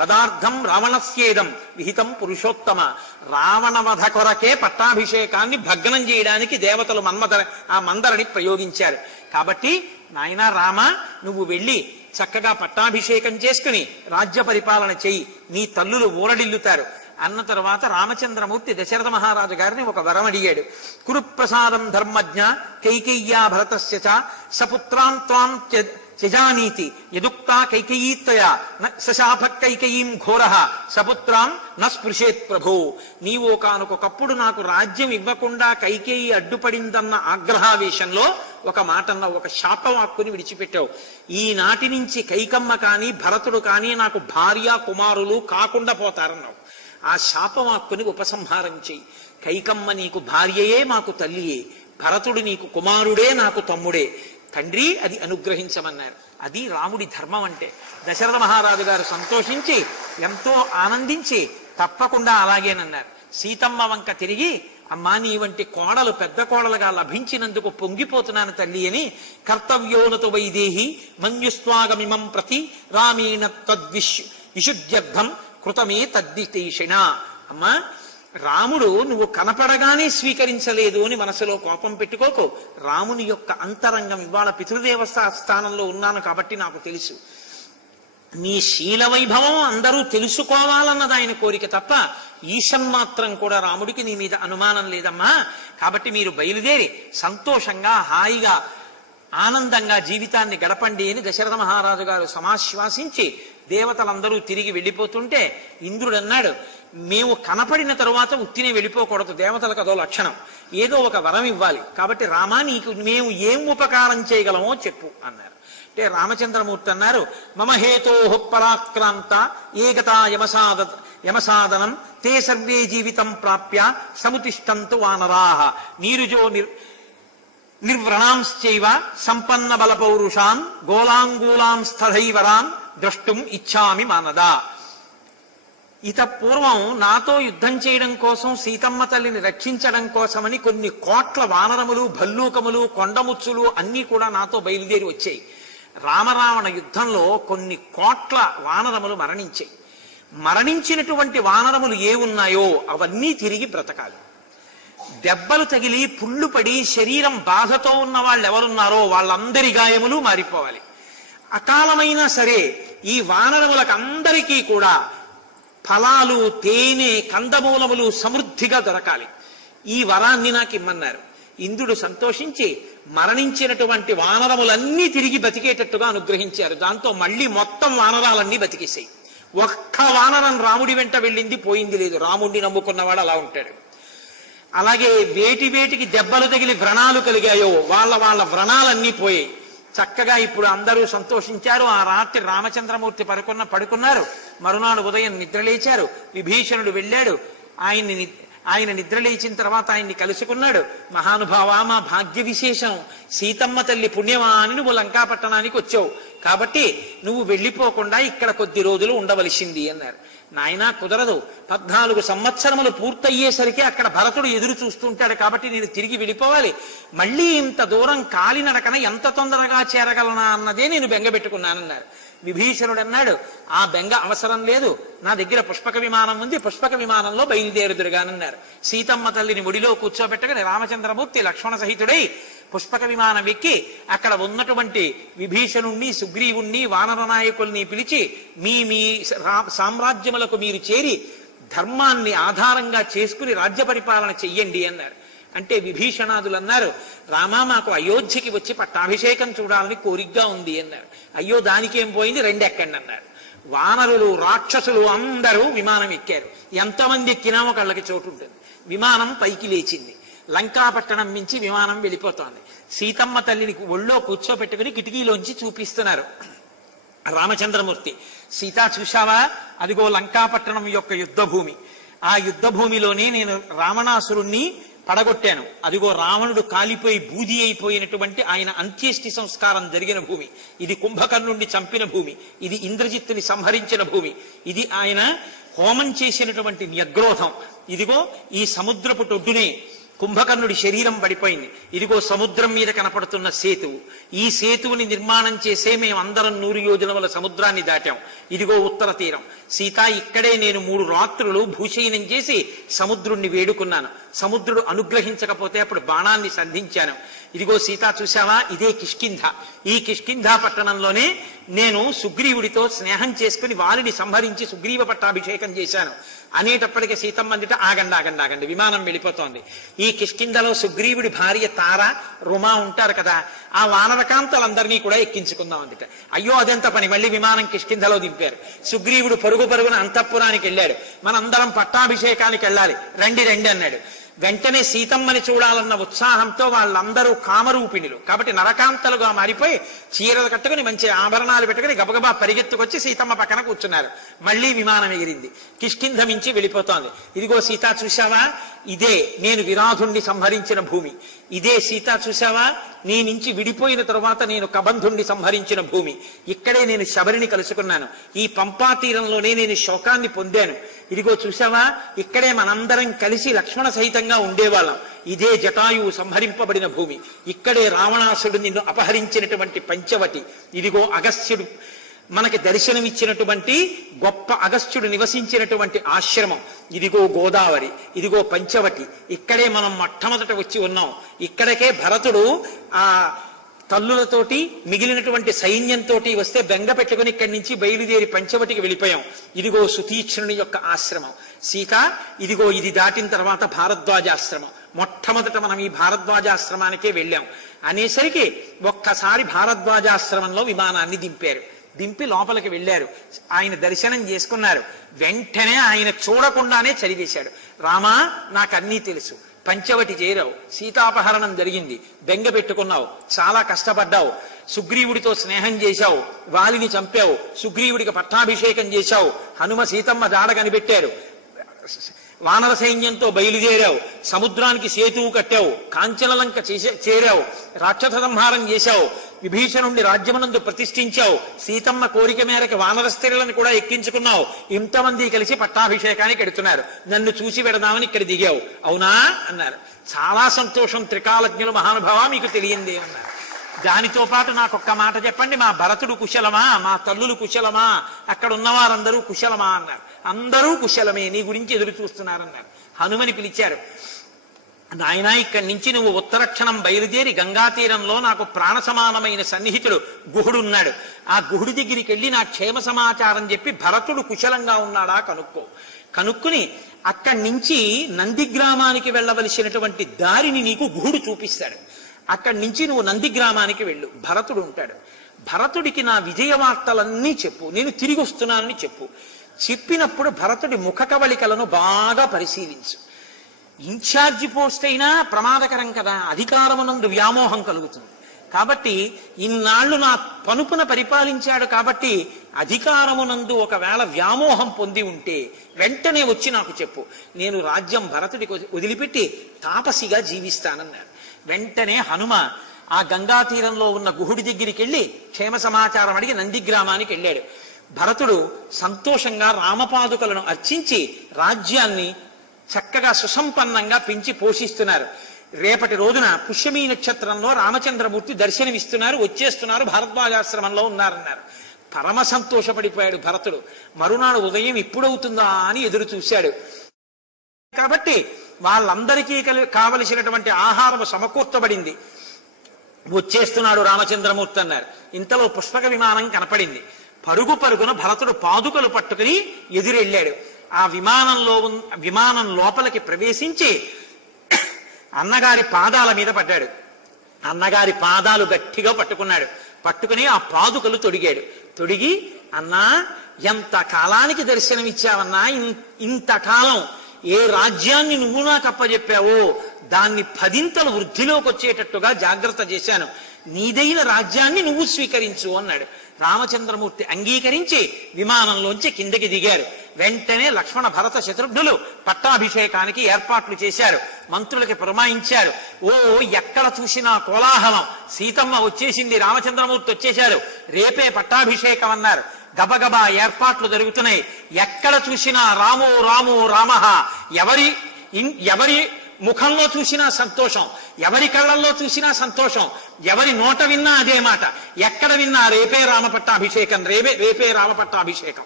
వదార్థం రావణస్యేదం విహితం పురుషోత్తమ. రావణ వధ కొరకే పట్టాభిషేకాన్ని భగ్నం చేయడానికి దేవతలు ఆ మందరని ప్రయోగించారు. కాబట్టి నాయనా రామ, నువ్వు వెళ్ళి చక్కగా పట్టాభిషేకం చేసుకుని రాజ్య పరిపాలన చెయ్యి, నీ తల్లులు ఊరడిల్లుతారు అన్న తర్వాత రామచంద్రమూర్తి దశరథ మహారాజు గారిని ఒక వరం అడిగాడు. కురుప్రసాదం ధర్మజ్ఞ కైకేయ్యా భరతస్య చ సపుత్రాం త్వాం త్యజానీతి యదుక్తా కైకేయీత్వయా సశాప కైకేయీం ఘోరః సపుత్రాం న స్పృశేత్ ప్రభో. నీవు ఒకానొకప్పుడు నాకు రాజ్యం ఇవ్వకుండా కైకేయి అడ్డుపడిందన్న ఆగ్రహావేశంలో ఒక మాటన్న ఒక శాపవాక్కుని విడిచిపెట్టావు. ఈనాటి నుంచి కైకమ్మ కాని భరతుడు కాని నాకు భార్య కుమారులు కాకుండా పోతారన్నావు. ఆ శాపవాక్కుని ఉపసంహారం చెయ్యి. కైకమ్మ నీకు భార్యయే మాకు తల్లియే, భరతుడు నీకు కుమారుడే నాకు తమ్ముడే, తండ్రి అది అనుగ్రహించమన్నారు. అది రాముడి ధర్మం అంటే. దశరథ మహారాజు గారు సంతోషించి ఎంతో ఆనందించి తప్పకుండా అలాగేనన్నారు. సీతమ్మ వంక తిరిగి, అమ్మా నీ వంటి కోడలు పెద్ద కోడలుగా లభించినందుకు పొంగిపోతున్నాను తల్లి అని, కర్తవ్యోనతు వైదేహి మన్యుస్వాగమిమం ప్రతి రామేణ విశుద్ధ్యర్థం కృతమే తద్దితేషిణ. అమ్మా రాముడు నువ్వు కనపడగానే స్వీకరించలేదు అని మనసులో కోపం పెట్టుకోకు. రాముని యొక్క అంతరంగం ఇవాళ పితృదేవ స్థానంలో ఉన్నాను కాబట్టి నాకు తెలుసు. నీ శీల వైభవం అందరూ తెలుసుకోవాలన్నది ఆయన కోరిక తప్ప ఈశన్ మాత్రం కూడా రాముడికి నీ మీద అనుమానం లేదమ్మా. కాబట్టి మీరు బయలుదేరి సంతోషంగా హాయిగా ఆనందంగా జీవితాన్ని గడపండి అని దశరథ మహారాజు గారు సమాశ్వాసించి దేవతలందరూ తిరిగి వెళ్ళిపోతుంటే ఇంద్రుడు అన్నాడు, మేము కనపడిన తరువాత ఉత్తినే వెళ్ళిపోకూడదు, దేవతలకు అదో లక్షణం, ఏదో ఒక వరం ఇవ్వాలి. కాబట్టి రామా నీకు మేము ఏం ఉపకారం చేయగలమో చెప్పు అన్నారు. అంటే రామచంద్రమూర్తి అన్నారు, మమ హేతో పరాక్రాంత ఏకతా యమసాదనం తే సర్వే జీవితం ప్రాప్య సముతిష్టంతు వానరాః నీరుజో నిర్వ్రణాంశ్చైవ సంపన్న బల పౌరుషాన్ గోలాంగూలాం స్థైవరాన్ ద్రష్టుం ఇచ్చామి మానదా. ఇత పూర్వం నాతో యుద్ధం చేయడం కోసం సీతమ్మ తల్లిని రక్షించడం కోసమని కొన్ని కోట్ల వానరములు భల్లూకములు కొండముచ్చులు అన్నీ కూడా నాతో బయలుదేరి వచ్చాయి. రామరావణ యుద్ధంలో కొన్ని కోట్ల వానరములు మరణించాయి. మరణించినటువంటి వానరములు ఏ ఉన్నాయో అవన్నీ తిరిగి బ్రతకాలి. దెబ్బలు తగిలి పుళ్ళు పడి శరీరం బాధతో ఉన్న వాళ్ళు ఎవరున్నారో వాళ్ళందరి గాయములు మారిపోవాలి. అకాలమైనా సరే ఈ వానరములకు అందరికీ కూడా ఫలాలు తేనె కందమూలములు సమృద్ధిగా దొరకాలి. ఈ వరాన్ని నాకు ఇమ్మన్నారు. ఇంద్రుడు సంతోషించి మరణించినటువంటి వానరములన్నీ తిరిగి బతికేటట్టుగా అనుగ్రహించారు. దాంతో మళ్ళీ మొత్తం వానరాలన్నీ బతికేసాయి. ఒక్క వానరం రాముడి వెంట వెళ్ళింది పోయింది లేదు. రాముడిని నమ్ముకున్నవాడు అలా ఉంటాడు. అలాగే వేటికి దెబ్బలు తగిలి వ్రణాలు కలిగాయో వాళ్ళ వ్రణాలన్నీ పోయాయి. చక్కగా ఇప్పుడు అందరూ సంతోషించారు. ఆ రాత్రి రామచంద్రమూర్తి పడుకున్నారు. మరునాడు ఉదయం నిద్రలేచారు. విభీషణుడు వెళ్ళాడు. ఆయన నిద్రలేచిన తర్వాత ఆయన్ని కలుసుకున్నాడు. మహానుభావ, మా భాగ్య విశేషం సీతమ్మ తల్లి పుణ్యమా అని నువ్వు లంకాపట్టణానికి వచ్చావు, కాబట్టి నువ్వు వెళ్ళిపోకుండా ఇక్కడ కొద్ది రోజులు ఉండవలసింది అన్నారు. నాయనా కుదరదు, 14 సంవత్సరములు పూర్తయ్యేసరికి అక్కడ భరతుడు ఎదురు చూస్తుంటాడు, కాబట్టి నేను తిరిగి వెళ్ళిపోవాలి. మళ్ళీ ఇంత దూరం కాలినడకన ఎంత తొందరగా చేరగలనా అన్నదే నేను బెంగపెట్టుకున్నానన్నారు. విభీషణుడు అన్నాడు, ఆ బెంగ అవసరం లేదు, నా దగ్గర పుష్పక విమానం ఉంది, పుష్పక విమానంలో బయలుదేరుదురుగానన్నారు. సీతమ్మ తల్లిని ఒడిలో కూర్చోబెట్టగానే రామచంద్రమూర్తి లక్ష్మణ సహితుడై పుష్పక విమానం ఎక్కి అక్కడ ఉన్నటువంటి విభీషణుణ్ణి సుగ్రీవుణ్ణి వానర నాయకుల్ని పిలిచి మీ సామ్రాజ్యములకు మీరు చేరి ధర్మాన్ని ఆధారంగా చేసుకుని రాజ్య పరిపాలన చెయ్యండి అన్నారు. అంటే విభీషణాదులు అన్నారు, రామా మాకు అయోధ్యకి వచ్చి పట్టాభిషేకం చూడాలని కోరికగా ఉంది అన్నారు. అయ్యో దానికేం పోయింది, 2 ఎక్కండి అన్నారు. వానరులు రాక్షసులు అందరూ విమానం ఎక్కారు. ఎంతమంది ఎక్కినా ఒకళ్ళకి చోటు ఉంటుంది. విమానం పైకి లేచింది. లంకాపట్టణం నుంచి విమానం వెళ్ళిపోతోంది. సీతమ్మ తల్లిని ఒళ్ళో కూర్చోపెట్టుకుని కిటికీలోంచి చూపిస్తున్నారు రామచంద్రమూర్తి. సీత చూశావా, అదిగో లంకాపట్టణం యొక్క యుద్ధ భూమి. ఆ యుద్ధ భూమిలోనే నేను రావణాసురుణ్ణి పడగొట్టాను. అదిగో రావణుడు కాలిపోయి బూది అయిపోయినటువంటి ఆయన అంత్యేష్టి సంస్కారం జరిగిన భూమి. ఇది కుంభకర్ణుణ్ణి చంపిన భూమి. ఇది ఇంద్రజిత్తుని సంహరించిన భూమి. ఇది ఆయన హోమం చేసినటువంటి న్యగ్రోధం. ఇదిగో ఈ సముద్రపు టొడ్డునే కుంభకర్ణుడి శరీరం పడిపోయింది. ఇదిగో సముద్రం మీద కనపడుతున్న సేతువు. ఈ సేతువుని నిర్మాణం చేసే మేమందరం 100 యోజనముల సముద్రాన్ని దాటాం. ఇదిగో ఉత్తర తీరం. సీత, ఇక్కడే నేను 3 రాత్రులు భూశయనం చేసి సముద్రుణ్ణి వేడుకున్నాను. సముద్రుడు అనుగ్రహించకపోతే అప్పుడు బాణాన్ని సంధించాను. ఇదిగో సీత, చూసావా, ఇదే కిష్కింధ. ఈ కిష్కింధ పట్టణంలోనే నేను సుగ్రీవుడితో స్నేహం చేసుకుని వారిని సంహరించి సుగ్రీవ పట్టాభిషేకం చేశాను అనేటప్పటికీ సీతమ్మ అందుట ఆగండి, విమానం వెళ్ళిపోతోంది. ఈ కిష్కింధలో సుగ్రీవుడి భార్య తార, రుమా ఉంటారు కదా, ఆ వానరకాంతలందరినీ కూడా ఎక్కించుకుందాం అందుట. అయ్యో అదెంత పని, మళ్ళీ విమానం కిష్కింధలో దింపారు. సుగ్రీవుడు పరుగున అంతఃపురానికి వెళ్ళాడు. మనందరం పట్టాభిషేకానికి వెళ్ళాలి, రండి అన్నాడు. వెంటనే సీతమ్మని చూడాలన్న ఉత్సాహంతో వాళ్ళందరూ కామరూపిణులు కాబట్టి నరకాంతలుగా మారిపోయి చీరలు కట్టుకుని మంచి ఆభరణాలు పెట్టుకుని గబగబా పరిగెత్తుకొచ్చి సీతమ్మ పక్కన కూర్చున్నారు. మళ్లీ విమానం ఎగిరింది, కిష్కింధ మించి వెళ్ళిపోతోంది. ఇదిగో సీత, చూశావా, ఇదే నేను విరాధుణ్ణి సంహరించిన భూమి. ఇదే సీత, చూశావా, నీ నుంచి విడిపోయిన తరువాత నేను కబంధుణ్ణి సంహరించిన భూమి. ఇక్కడే నేను శబరిని కలుసుకున్నాను. ఈ పంపా తీరంలోనే నేను శోకాన్ని పొందాను. ఇదిగో చూశావా, ఇక్కడే మనందరం కలిసి లక్ష్మణ సహితంగా ఉండేవాళ్ళం. ఇదే జటాయువు సంహరింపబడిన భూమి. ఇక్కడే రావణాసుడు నిన్ను అపహరించినటువంటి పంచవటి. ఇదిగో అగస్త్యుడు మనకి దర్శనమిచ్చినటువంటి గొప్ప అగస్త్యుడు నివసించినటువంటి ఆశ్రమం. ఇదిగో గోదావరి, ఇదిగో పంచవటి. ఇక్కడే మనం మొట్టమొదట వచ్చి ఉన్నాం. ఇక్కడికే భరతుడు ఆ తల్లులతోటి మిగిలినటువంటి సైన్యంతో వస్తే బెంగ పెట్టుకుని ఇక్కడి నుంచి బయలుదేరి పంచవటికి వెళ్ళిపోయాం. ఇదిగో సుతీక్ష్ణుని యొక్క ఆశ్రమం. సీత, ఇదిగో ఇది దాటిన తర్వాత భారద్వాజాశ్రమం. మొట్టమొదట మనం ఈ భారద్వాజాశ్రమానికే వెళ్ళాం. అనేసరికి ఒక్కసారి భారద్వాజాశ్రమంలో విమానాన్ని దింపి లోపలికి వెళ్ళారు. ఆయన దర్శనం చేసుకున్నారు. వెంటనే ఆయన చూడకుండానే చదివేశాడు, రామా, నాకన్నీ తెలుసు. పంచవటి చేరావు, సీతాపహరణం జరిగింది, బెంగ పెట్టుకున్నావు, చాలా కష్టపడ్డావు, సుగ్రీవుడితో స్నేహం చేశావు, వాలిని చంపావు, సుగ్రీవుడికి పట్టాభిషేకం చేశావు, హనుమ సీతమ్మ జాడ కనిపెట్టారు, వానర సైన్యంతో బయలుదేరావు, సముద్రానికి సేతువు కట్టావు, కాంచనలంక చేరావు, రాక్షస సంహారం చేశావు, విభీషణుణ్ణి రాజ్యమునందు ప్రతిష్ఠించావు, సీతమ్మ కోరిక మేరకు వానర స్త్రీలను కూడా ఎక్కించుకున్నావు. ఇంతమంది కలిసి పట్టాభిషేకానికి ఎడుతున్నారు. నన్ను చూసి పెడదామని ఇక్కడ దిగావు, అవునా అన్నారు. చాలా సంతోషం త్రికాలజ్ఞులు మహానుభావ, మీకు తెలియంది అన్నారు. దానితో పాటు నాకొక్క మాట చెప్పండి, మా భరతుడు కుశలమా, మా తల్లులు కుశలమా, అక్కడ ఉన్నవారందరూ కుశలమా అన్నారు. అందరూ కుశలమే, నీ గురించి ఎదురు చూస్తున్నారన్నారు. హనుమని పిలిచారు. నాయనా, ఇక్కడి నుంచి నువ్వు ఉత్తరక్షణం బయలుదేరి గంగా తీరంలో నాకు ప్రాణ సమానమైన సన్నిహితుడు గుహుడు ఉన్నాడు. ఆ గుహుడి దగ్గరికి వెళ్ళి నా క్షేమ సమాచారం చెప్పి భరతుడు కుశలంగా ఉన్నాడా కనుక్కుని అక్కడి నుంచి నందిగ్రామానికి వెళ్ళవలసినటువంటి దారిని నీకు గుహుడు చూపిస్తాడు. అక్కడి నుంచి నువ్వు నందిగ్రామానికి వెళ్ళు, భరతుడు ఉంటాడు. భరతుడికి నా విజయ వార్తలన్నీ చెప్పు, నేను తిరిగి వస్తున్నానని చెప్పు. చెప్పినప్పుడు భరతుడి ముఖ కవళికలను బాగా పరిశీలించు. ఇన్ఛార్జి పోస్ట్ అయినా ప్రమాదకరం కదా, అధికారమునందు వ్యామోహం కలుగుతుంది. కాబట్టి ఇన్నాళ్లు నా పనుపున పరిపాలించాడు కాబట్టి అధికారమునందు ఒకవేళ వ్యామోహం పొంది ఉంటే వెంటనే వచ్చి నాకు చెప్పు, నేను రాజ్యం భరతుడికి వదిలిపెట్టి తాపసిగా జీవిస్తానన్నాడు. వెంటనే హనుమ ఆ గంగా తీరంలో ఉన్న గుహుడి దగ్గరికి వెళ్ళి క్షేమ సమాచారం అడిగి నందిగ్రామానికి వెళ్ళాడు. భరతుడు సంతోషంగా రామపాదుకలను అర్చించి రాజ్యాన్ని చక్కగా సుసంపన్నంగా పెంచి పోషిస్తున్నారు. రేపటి రోజున పుష్యమీ నక్షత్రంలో రామచంద్రమూర్తి దర్శనమిస్తున్నారు, వచ్చేస్తున్నారు, భారద్వాజాశ్రమంలో ఉన్నారన్నారు. పరమ సంతోషపడిపోయాడు భరతుడు. మరునాడు ఉదయం ఎప్పుడవుతుందా అని ఎదురు చూశాడు. కాబట్టి వాళ్ళందరికీ కావలసినటువంటి ఆహారం సమకూర్చబడింది. వచ్చేస్తున్నాడు రామచంద్రమూర్తి అన్నారు. ఇంతలో పుష్పక విమానం కనపడింది. పరుగున భరతుడు పాదుకలు పట్టుకుని ఎదురెళ్ళాడు. ఆ విమానం లోపలికి ప్రవేశించి అన్నగారి పాదాల మీద పడ్డాడు. అన్నగారి పాదాలు గట్టిగా పట్టుకుని ఆ పాదుకలు తొడిగి అన్నా, ఎంత కాలానికి దర్శనమిచ్చావన్నా, ఇంతకాలం ఏ రాజ్యాన్ని నువ్వు నాకు అప్పచెప్పావో దాన్ని 10ంతలు వృద్ధిలోకి వచ్చేటట్టుగా జాగ్రత్త చేశాను. నీదైన రాజ్యాన్ని నువ్వు స్వీకరించు అన్నాడు. రామచంద్రమూర్తి అంగీకరించి విమానంలోంచి కిందకి దిగారు. వెంటనే లక్ష్మణ భరత శత్రుఘ్నులు పట్టాభిషేకానికి ఏర్పాట్లు చేశారు. మంత్రులకి పురమాయించారు. ఎక్కడ చూసినా కోలాహలం, సీతమ్మ వచ్చేసింది, రామచంద్రమూర్తి వచ్చేశారు, రేపే పట్టాభిషేకం అన్నారు. గబగబా ఏర్పాట్లు జరుగుతున్నాయి. ఎక్కడ చూసినా రామో రామో రామ, ఎవరి ముఖంలో చూసినా సంతోషం, ఎవరి కళ్ళల్లో చూసినా సంతోషం, ఎవరి నోట విన్నా అదే మాట, ఎక్కడ విన్నా రేపే రామపట్టాభిషేకం, రేపే రామపట్టాభిషేకం.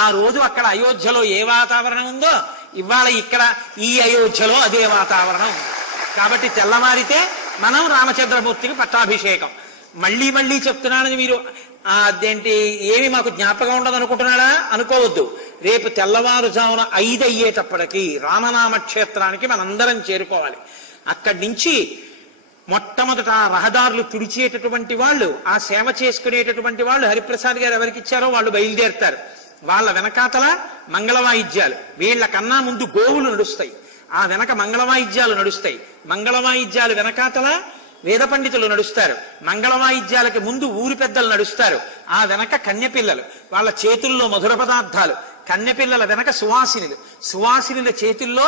ఆ రోజు అక్కడ అయోధ్యలో ఏ వాతావరణం ఉందో ఇవాళ ఇక్కడ ఈ అయోధ్యలో అదే వాతావరణం ఉంది. కాబట్టి తెల్లవారితే మనం రామచంద్రమూర్తికి పట్టాభిషేకం. మళ్ళీ మళ్ళీ చెప్తున్నానని మీరు అదేంటి ఏమి మాకు జ్ఞాపకం ఉండదు అనుకుంటున్నాడా? అనుకోవద్దు. రేపు తెల్లవారుజామున 5 అయ్యేటప్పటికి రామనామ క్షేత్రానికి మనందరం చేరుకోవాలి. అక్కడి నుంచి మొట్టమొదట రహదారులు తుడిచేటటువంటి వాళ్ళు, ఆ సేవ చేసుకునేటటువంటి వాళ్ళు హరిప్రసాద్ గారు ఎవరికి ఇచ్చారో వాళ్ళు బయలుదేరుతారు. వాళ్ళ వెనకాతల మంగళవాయిద్యాలు, వీళ్ళ కన్నా ముందు గోవులు నడుస్తాయి, ఆ వెనక మంగళవాయిద్యాలు నడుస్తాయి. మంగళవాయిద్యాలు వెనకాతల వేద పండితులు నడుస్తారు, మంగళవాయిద్యాలకి ముందు ఊరి పెద్దలు నడుస్తారు, ఆ వెనక కన్యపిల్లలు, వాళ్ళ చేతుల్లో మధుర పదార్థాలు, కన్యపిల్లల వెనక సువాసినులు, సువాసినుల చేతుల్లో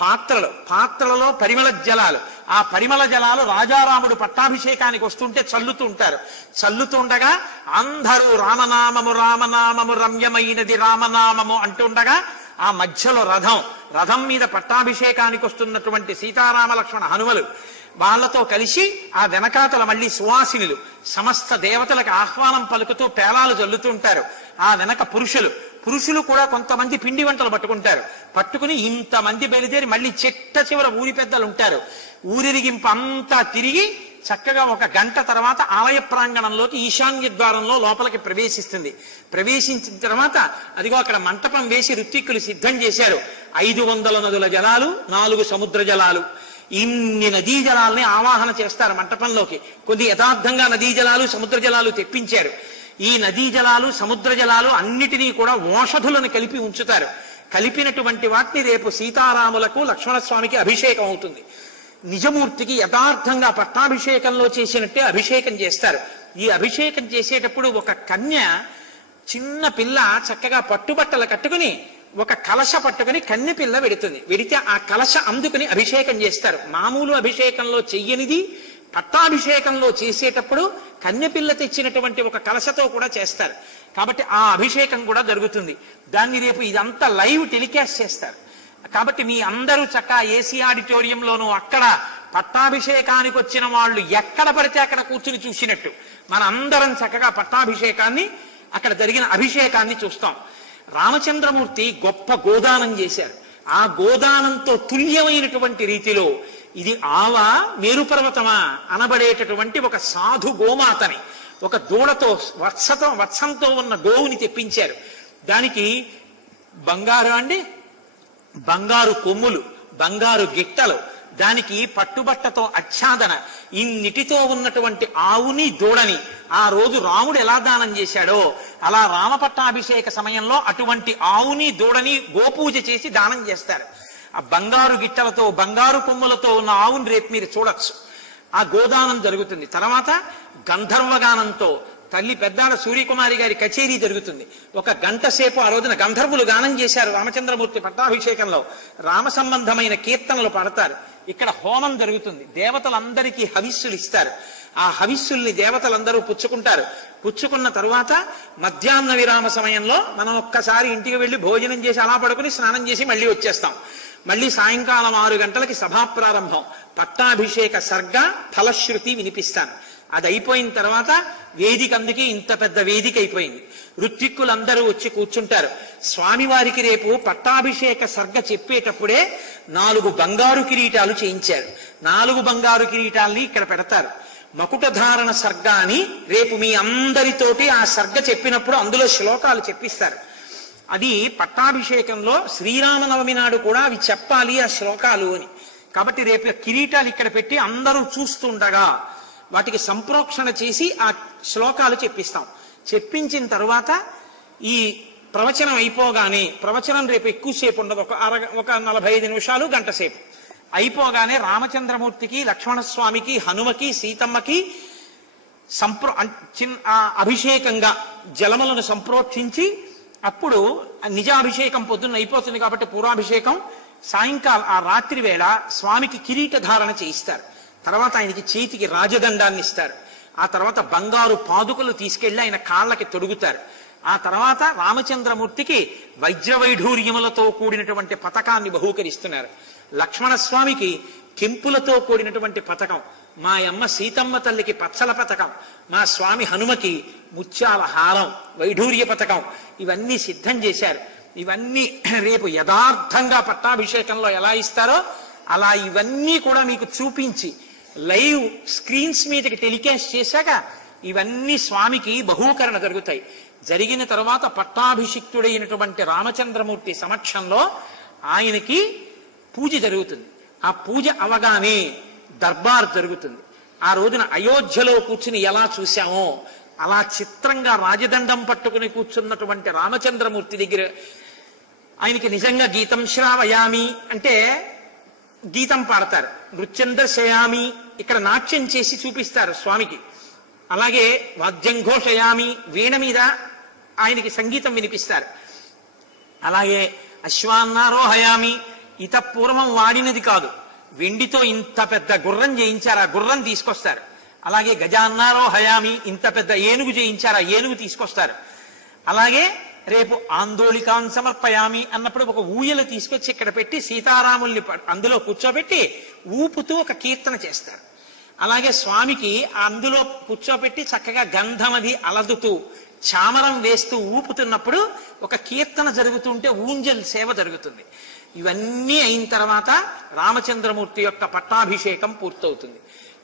పాత్రలు, పాత్రలలో పరిమళ జలాలు, ఆ పరిమళ జలాలు రాజారాముడు పట్టాభిషేకానికి వస్తుంటే చల్లుతూ ఉంటారు. చల్లుతుండగా అందరూ రామనామము రామనామము రమ్యమైనది రామనామము అంటుండగా ఆ మధ్యలో రథం మీద పట్టాభిషేకానికి వస్తున్నటువంటి సీతారామ లక్ష్మణ హనుమలు, వాళ్లతో కలిసి ఆ వెనకాతల మళ్ళీ సువాసినులు సమస్త దేవతలకు ఆహ్వానం పలుకుతూ పేలాలు జల్లుతుంటారు. ఆ వెనక పురుషులు కూడా కొంతమంది పిండి వంటలు పట్టుకుని ఇంతమంది బయలుదేరి మళ్ళీ చివర ఊరి పెద్దలు ఉంటారు. ఊరిరిగింపు అంతా తిరిగి చక్కగా 1 గంట తర్వాత ఆలయ ప్రాంగణంలోకి ఈశాన్య ద్వారంలో లోపలికి ప్రవేశించిన తర్వాత అదిగో అక్కడ మంటపం వేసి ఋత్విక్కులు సిద్ధం చేశారు. 500 నదుల జలాలు, 4 సముద్ర జలాలు, ఇన్ని నదీ జలాల్ని ఆవాహన చేస్తారు మంటపంలోకి. కొద్ది యథార్థంగా నదీ జలాలు సముద్ర జలాలు తెప్పించారు. ఈ నదీ జలాలు సముద్ర జలాలు అన్నిటినీ కూడా ఓషధులను కలిపి ఉంచుతారు. కలిపినటువంటి వాటిని రేపు సీతారాములకు లక్ష్మణస్వామికి అభిషేకం అవుతుంది. నిజమూర్తికి యథార్థంగా పట్టాభిషేకంలో చేసినట్టే అభిషేకం చేస్తారు. ఈ అభిషేకం చేసేటప్పుడు ఒక కన్య, చిన్న పిల్ల చక్కగా పట్టుబట్టలు కట్టుకుని ఒక కలశ పట్టుకుని కన్య పిల్ల వెడితే ఆ కలశ అందుకుని అభిషేకం చేస్తారు. మామూలు అభిషేకంలో చెయ్యనిది పట్టాభిషేకంలో చేసేటప్పుడు కన్యపిల్ల తెచ్చినటువంటి ఒక కలశతో కూడా చేస్తారు. కాబట్టి ఆ అభిషేకం కూడా జరుగుతుంది. దాన్ని రేపు ఇదంతా లైవ్ టెలికాస్ట్ చేస్తారు. కాబట్టి మీ అందరూ చక్కగా ఏసీ ఆడిటోరియంలోనూ అక్కడ పట్టాభిషేకానికి వచ్చిన వాళ్ళు ఎక్కడ పడితే అక్కడ కూర్చుని చూసినట్టు మన అందరం చక్కగా పట్టాభిషేకాన్ని, అక్కడ జరిగిన అభిషేకాన్ని చూస్తాం. రామచంద్రమూర్తి గొప్ప గోదానం చేశారు. ఆ గోదానంతో తుల్యమైనటువంటి రీతిలో ఇది ఆవా మేరుపర్వతమా అనబడేటటువంటి ఒక సాధు గోమాతని, ఒక దూడతో వత్సంతో ఉన్న గోవుని తెప్పించారు. దానికి బంగారు కొమ్ములు, బంగారు గిట్టలు, దానికి పట్టుబట్టతో ఆచ్ఛాదన, ఇన్నిటితో ఉన్నటువంటి ఆవుని దూడని ఆ రోజు రాముడు ఎలా దానం చేశాడో అలా రామపట్టాభిషేక సమయంలో అటువంటి ఆవుని దూడని గోపూజ చేసి దానం చేస్తారు. ఆ బంగారు గిట్టలతో బంగారు కొమ్ములతో ఉన్న ఆవుని రేపు మీరు చూడొచ్చు. ఆ గోదానం జరుగుతుంది. తర్వాత గంధర్వగానంతో తల్లి పెద్దాడ సూర్యకుమారి గారి కచేరీ జరుగుతుంది. 1 గంట సేపు ఆ రోజున గంధర్వులు గానం చేశారు రామచంద్రమూర్తి పట్టాభిషేకంలో. రామ సంబంధమైన కీర్తనలు పాడతారు. ఇక్కడ హోమం జరుగుతుంది. దేవతలందరికీ హవిస్సులు ఇస్తారు. ఆ హవిస్సుల్ని దేవతలందరూ పుచ్చుకుంటారు. పుచ్చుకున్న తరువాత మధ్యాహ్న విరామ సమయంలో మనం ఒక్కసారి ఇంటికి వెళ్ళి భోజనం చేసి అలా పడుకుని స్నానం చేసి మళ్ళీ వచ్చేస్తాం. మళ్ళీ సాయంకాలం 6 గంటలకి సభా ప్రారంభం. పట్టాభిషేక సర్గ ఫలశ్రుతి వినిపిస్తాను. అది అయిపోయిన తర్వాత వేదిక, అందుకే ఇంత పెద్ద వేదిక అయిపోయింది. ఋత్విక్కులందరూ వచ్చి కూర్చుంటారు. స్వామివారికి రేపు పట్టాభిషేక సర్గ చెప్పేటప్పుడే 4 బంగారు కిరీటాలు చేయించారు. 4 బంగారు కిరీటాల్ని ఇక్కడ పెడతారు. మకుటధారణ సర్గ అని రేపు మీ అందరితోటి ఆ సర్గ చెప్పినప్పుడు అందులో శ్లోకాలు చెప్పిస్తారు. అది పట్టాభిషేకంలో శ్రీరామనవమి నాడు కూడా అవి చెప్పాలి ఆ శ్లోకాలు అని. కాబట్టి రేపు కిరీటాలు ఇక్కడ పెట్టి అందరూ చూస్తుండగా వాటికి సంప్రోక్షణ చేసి ఆ శ్లోకాలు చెప్పిస్తాం. చెప్పించిన తరువాత ఈ ప్రవచనం అయిపోగానే, ప్రవచనం రేపు ఎక్కువసేపు ఉండదు, ఒక 45 నిమిషాలు, గంట సేపు అయిపోగానే రామచంద్రమూర్తికి, లక్ష్మణస్వామికి, హనుమకి, సీతమ్మకి అభిషేకంగా జలములను సంప్రోక్షించి అప్పుడు నిజాభిషేకం పొద్దున్న అయిపోతుంది కాబట్టి పూర్వాభిషేకం, సాయంకాలం ఆ రాత్రి వేళ స్వామికి కిరీట ధారణ చేయిస్తారు. తర్వాత ఆయనకి చేతికి రాజదండాన్ని ఇస్తారు. ఆ తర్వాత బంగారు పాదుకలు తీసుకెళ్లి ఆయన కాళ్ళకి తొడుగుతారు. ఆ తర్వాత రామచంద్రమూర్తికి వజ్రవైఢూర్యములతో కూడినటువంటి పతకాన్ని బహూకరిస్తున్నారు. లక్ష్మణస్వామికి కెంపులతో కూడినటువంటి పతకం, మా అమ్మ సీతమ్మ తల్లికి పచ్చల పతకం, మా స్వామి హనుమకి ముత్యాల హారం, వైఢూర్య పతకం, ఇవన్నీ సిద్ధం చేశారు. ఇవన్నీ రేపు యథార్థంగా పట్టాభిషేకంలో ఎలా ఇస్తారో అలా ఇవన్నీ కూడా మీకు చూపించి లైవ్ స్క్రీన్స్ మీదకి టెలికాస్ట్ చేశాక ఇవన్నీ స్వామికి బహూకరణ జరుగుతాయి. జరిగిన తర్వాత పట్టాభిషిక్తుడైనటువంటి రామచంద్రమూర్తి సమక్షంలో ఆయనకి పూజ జరుగుతుంది. ఆ పూజ అవగానే దర్బార్ జరుగుతుంది. ఆ రోజున అయోధ్యలో కూర్చుని ఎలా చూశామో అలా చిత్రంగా రాజదండం పట్టుకుని కూర్చున్నటువంటి రామచంద్రమూర్తి దగ్గర ఆయనకి నిజంగా గీతం శ్రావయామి అంటే గీతం పాడతారు, నృత్యం దర్శయామి ఇక్కడ నాట్యం చేసి చూపిస్తారు స్వామికి. అలాగే వాద్యం ఘోషయామి వీణ మీద ఆయనకి సంగీతం వినిపిస్తారు. అలాగే అశ్వాన్నారోహయామి ఇత పూర్వం వాడినది కాదు, వెండితో ఇంత పెద్ద గుర్రం చేయించారు, ఆ గుర్రం తీసుకొస్తారు. అలాగే గజాన్నారోహయామి ఇంత పెద్ద ఏనుగు చేయించారు, ఆ ఏనుగు తీసుకొస్తారు. అలాగే రేపు ఆందోళికాన్ సమర్పయామి అన్నప్పుడు ఒక ఊయలు తీసుకొచ్చి ఇక్కడ పెట్టి సీతారాముల్ని అందులో కూర్చోబెట్టి ఊపుతూ ఒక కీర్తన చేస్తారు. అలాగే స్వామికి అందులో కూర్చోబెట్టి చక్కగా గంధమది అలదుతూ చామరం వేస్తూ ఊపుతున్నప్పుడు ఒక కీర్తన జరుగుతుంటే ఊంజల్ సేవ జరుగుతుంది. ఇవన్నీ అయిన తర్వాత రామచంద్రమూర్తి యొక్క పట్టాభిషేకం పూర్తవుతుంది.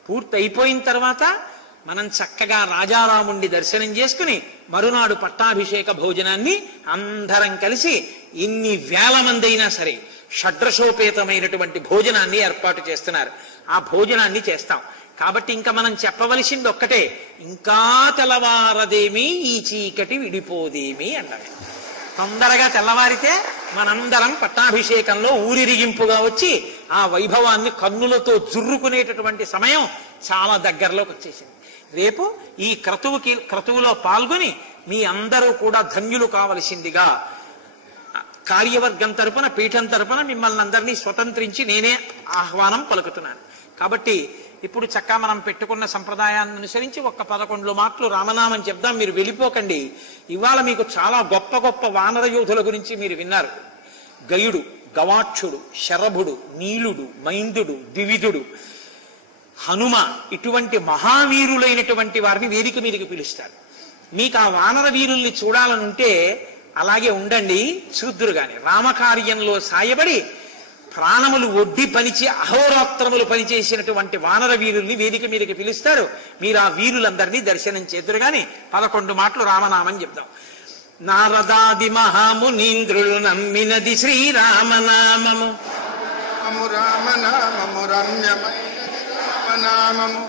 పూర్తయిపోయిన తర్వాత మనం చక్కగా రాజారాముణ్ణి దర్శనం చేసుకుని మరునాడు పట్టాభిషేక భోజనాన్ని అందరం కలిసి ఇన్ని వేల మంది అయినా సరే షడ్రసోపేతమైనటువంటి భోజనాన్ని ఏర్పాటు చేస్తున్నారు. ఆ భోజనాన్ని చేస్తాం. కాబట్టి ఇంకా మనం చెప్పవలసింది ఒక్కటే, ఇంకా తెల్లవారదేమి ఈ చీకటి విడిపోదేమి అన్నది. తొందరగా తెల్లవారితే మనందరం పట్టాభిషేకంలో ఊరిరిగింపుగా వచ్చి ఆ వైభవాన్ని కన్నులతో జుర్రుకునేటటువంటి సమయం చాలా దగ్గరలోకి వచ్చేసింది. రేపు ఈ క్రతువులో పాల్గొని మీ అందరూ కూడా ధన్యులు కావలసిందిగా కార్యవర్గం తరపున పీఠం తరపున మిమ్మల్ని అందరినీ స్వతంత్రించి నేనే ఆహ్వానం పలుకుతున్నాను. కాబట్టి ఇప్పుడు చక్కగా మనం పెట్టుకున్న సంప్రదాయాన్ని అనుసరించి 11 మాటలు రామనామం చెప్దాం. మీరు వెళ్ళిపోకండి. ఇవాళ మీకు చాలా గొప్ప గొప్ప వానర యోధుల గురించి మీరు విన్నారు. గయుడు, గవాక్షుడు, శరభుడు, నీలుడు, మైందుడు, ద్వివిధుడు, హనుమ, ఇటువంటి మహావీరులైనటువంటి వారిని వేదిక మీదకి పిలుస్తారు. మీకు ఆ వానర వీరుల్ని చూడాలనుంటే అలాగే ఉండండి, చూద్దురు గాని. రామకార్యంలో సాయబడి ప్రాణములు ఒడ్డి పనిచి అహోరాత్రములు పనిచేసినటువంటి వానర వీరుల్ని వేదిక మీదకి పిలుస్తారు. మీరు ఆ వీరులందరినీ దర్శనం చేద్దరు గాని 11 మాటలు రామనామం చెప్దాం. నారదాది మహామునీంద్రులు నమ్మినది శ్రీరామనామము,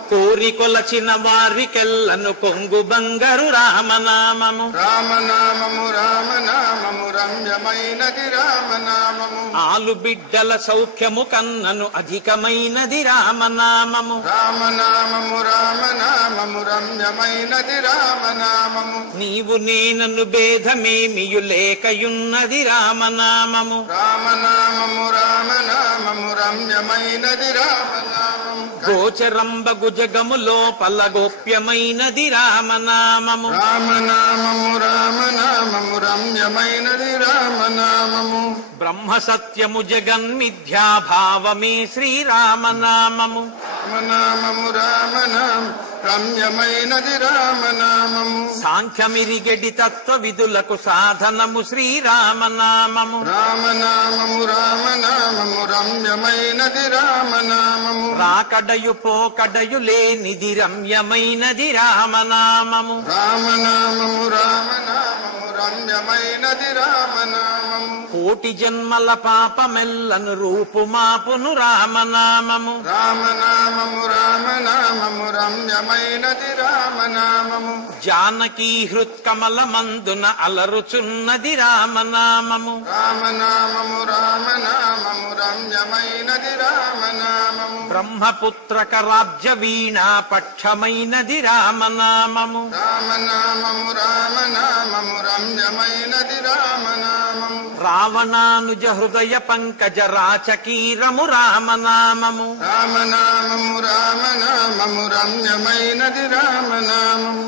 కోరి కొలచిన వారికెల్లను కొంగు బంగారు రామనామము. రామనామము రామనామము రమ్యమైనది రామనామము. ఆలు బిడ్డల సౌఖ్యము కన్నను అధికమైనది రామనామము. రామనామము రామనామము రమ్యమైనది రామనామము. నీవు నేనను భేదమేమియు లేకయున్నది రామనామము. రామనామము రామనామము రమ్యమైనది రామనామము. గోచరంబగు జగము లోపల గోప్యమైనది రామనామము. రామనామము రామనామము రమ్యమైనది రామనామము. బ్రహ్మ సత్యము జగన్మిథ్యాభావమే శ్రీరామనామము. రామనామము రామనామ రమ్యమైనది రామనామము. సాంఖ్యమిరిగడి తత్వ విధులకు సాధనము శ్రీరామనామము. రామనామము రామనామము రమ్యమైనది రామనామము. రాకడయు పోకడయు లేనిది రమ్యమైనది రామనామము. రామనామము రామనామము రమ్యమైనది రామనామము. కోటి జన్మల పాపమెల్లను రూపుమాపును రామనామము. రామనామము రామనామము రమ్యమైనది రామనామము. జానకీ హృత్కమల మందున అలరుచున్నది రామనామము. రామనామము రామనామము రమ్యమైనది రామనామము. బ్రహ్మపుత్రక రాజ్య వీణా పక్షమైనది రామనామము. రామనామము రామనామము రమ్యమైనది రామనామము. రావణానుజ హృదయ పంకజ రాచకీరము రామనామము. రామనామము రామనామము రమ్యమైనది రామనామము.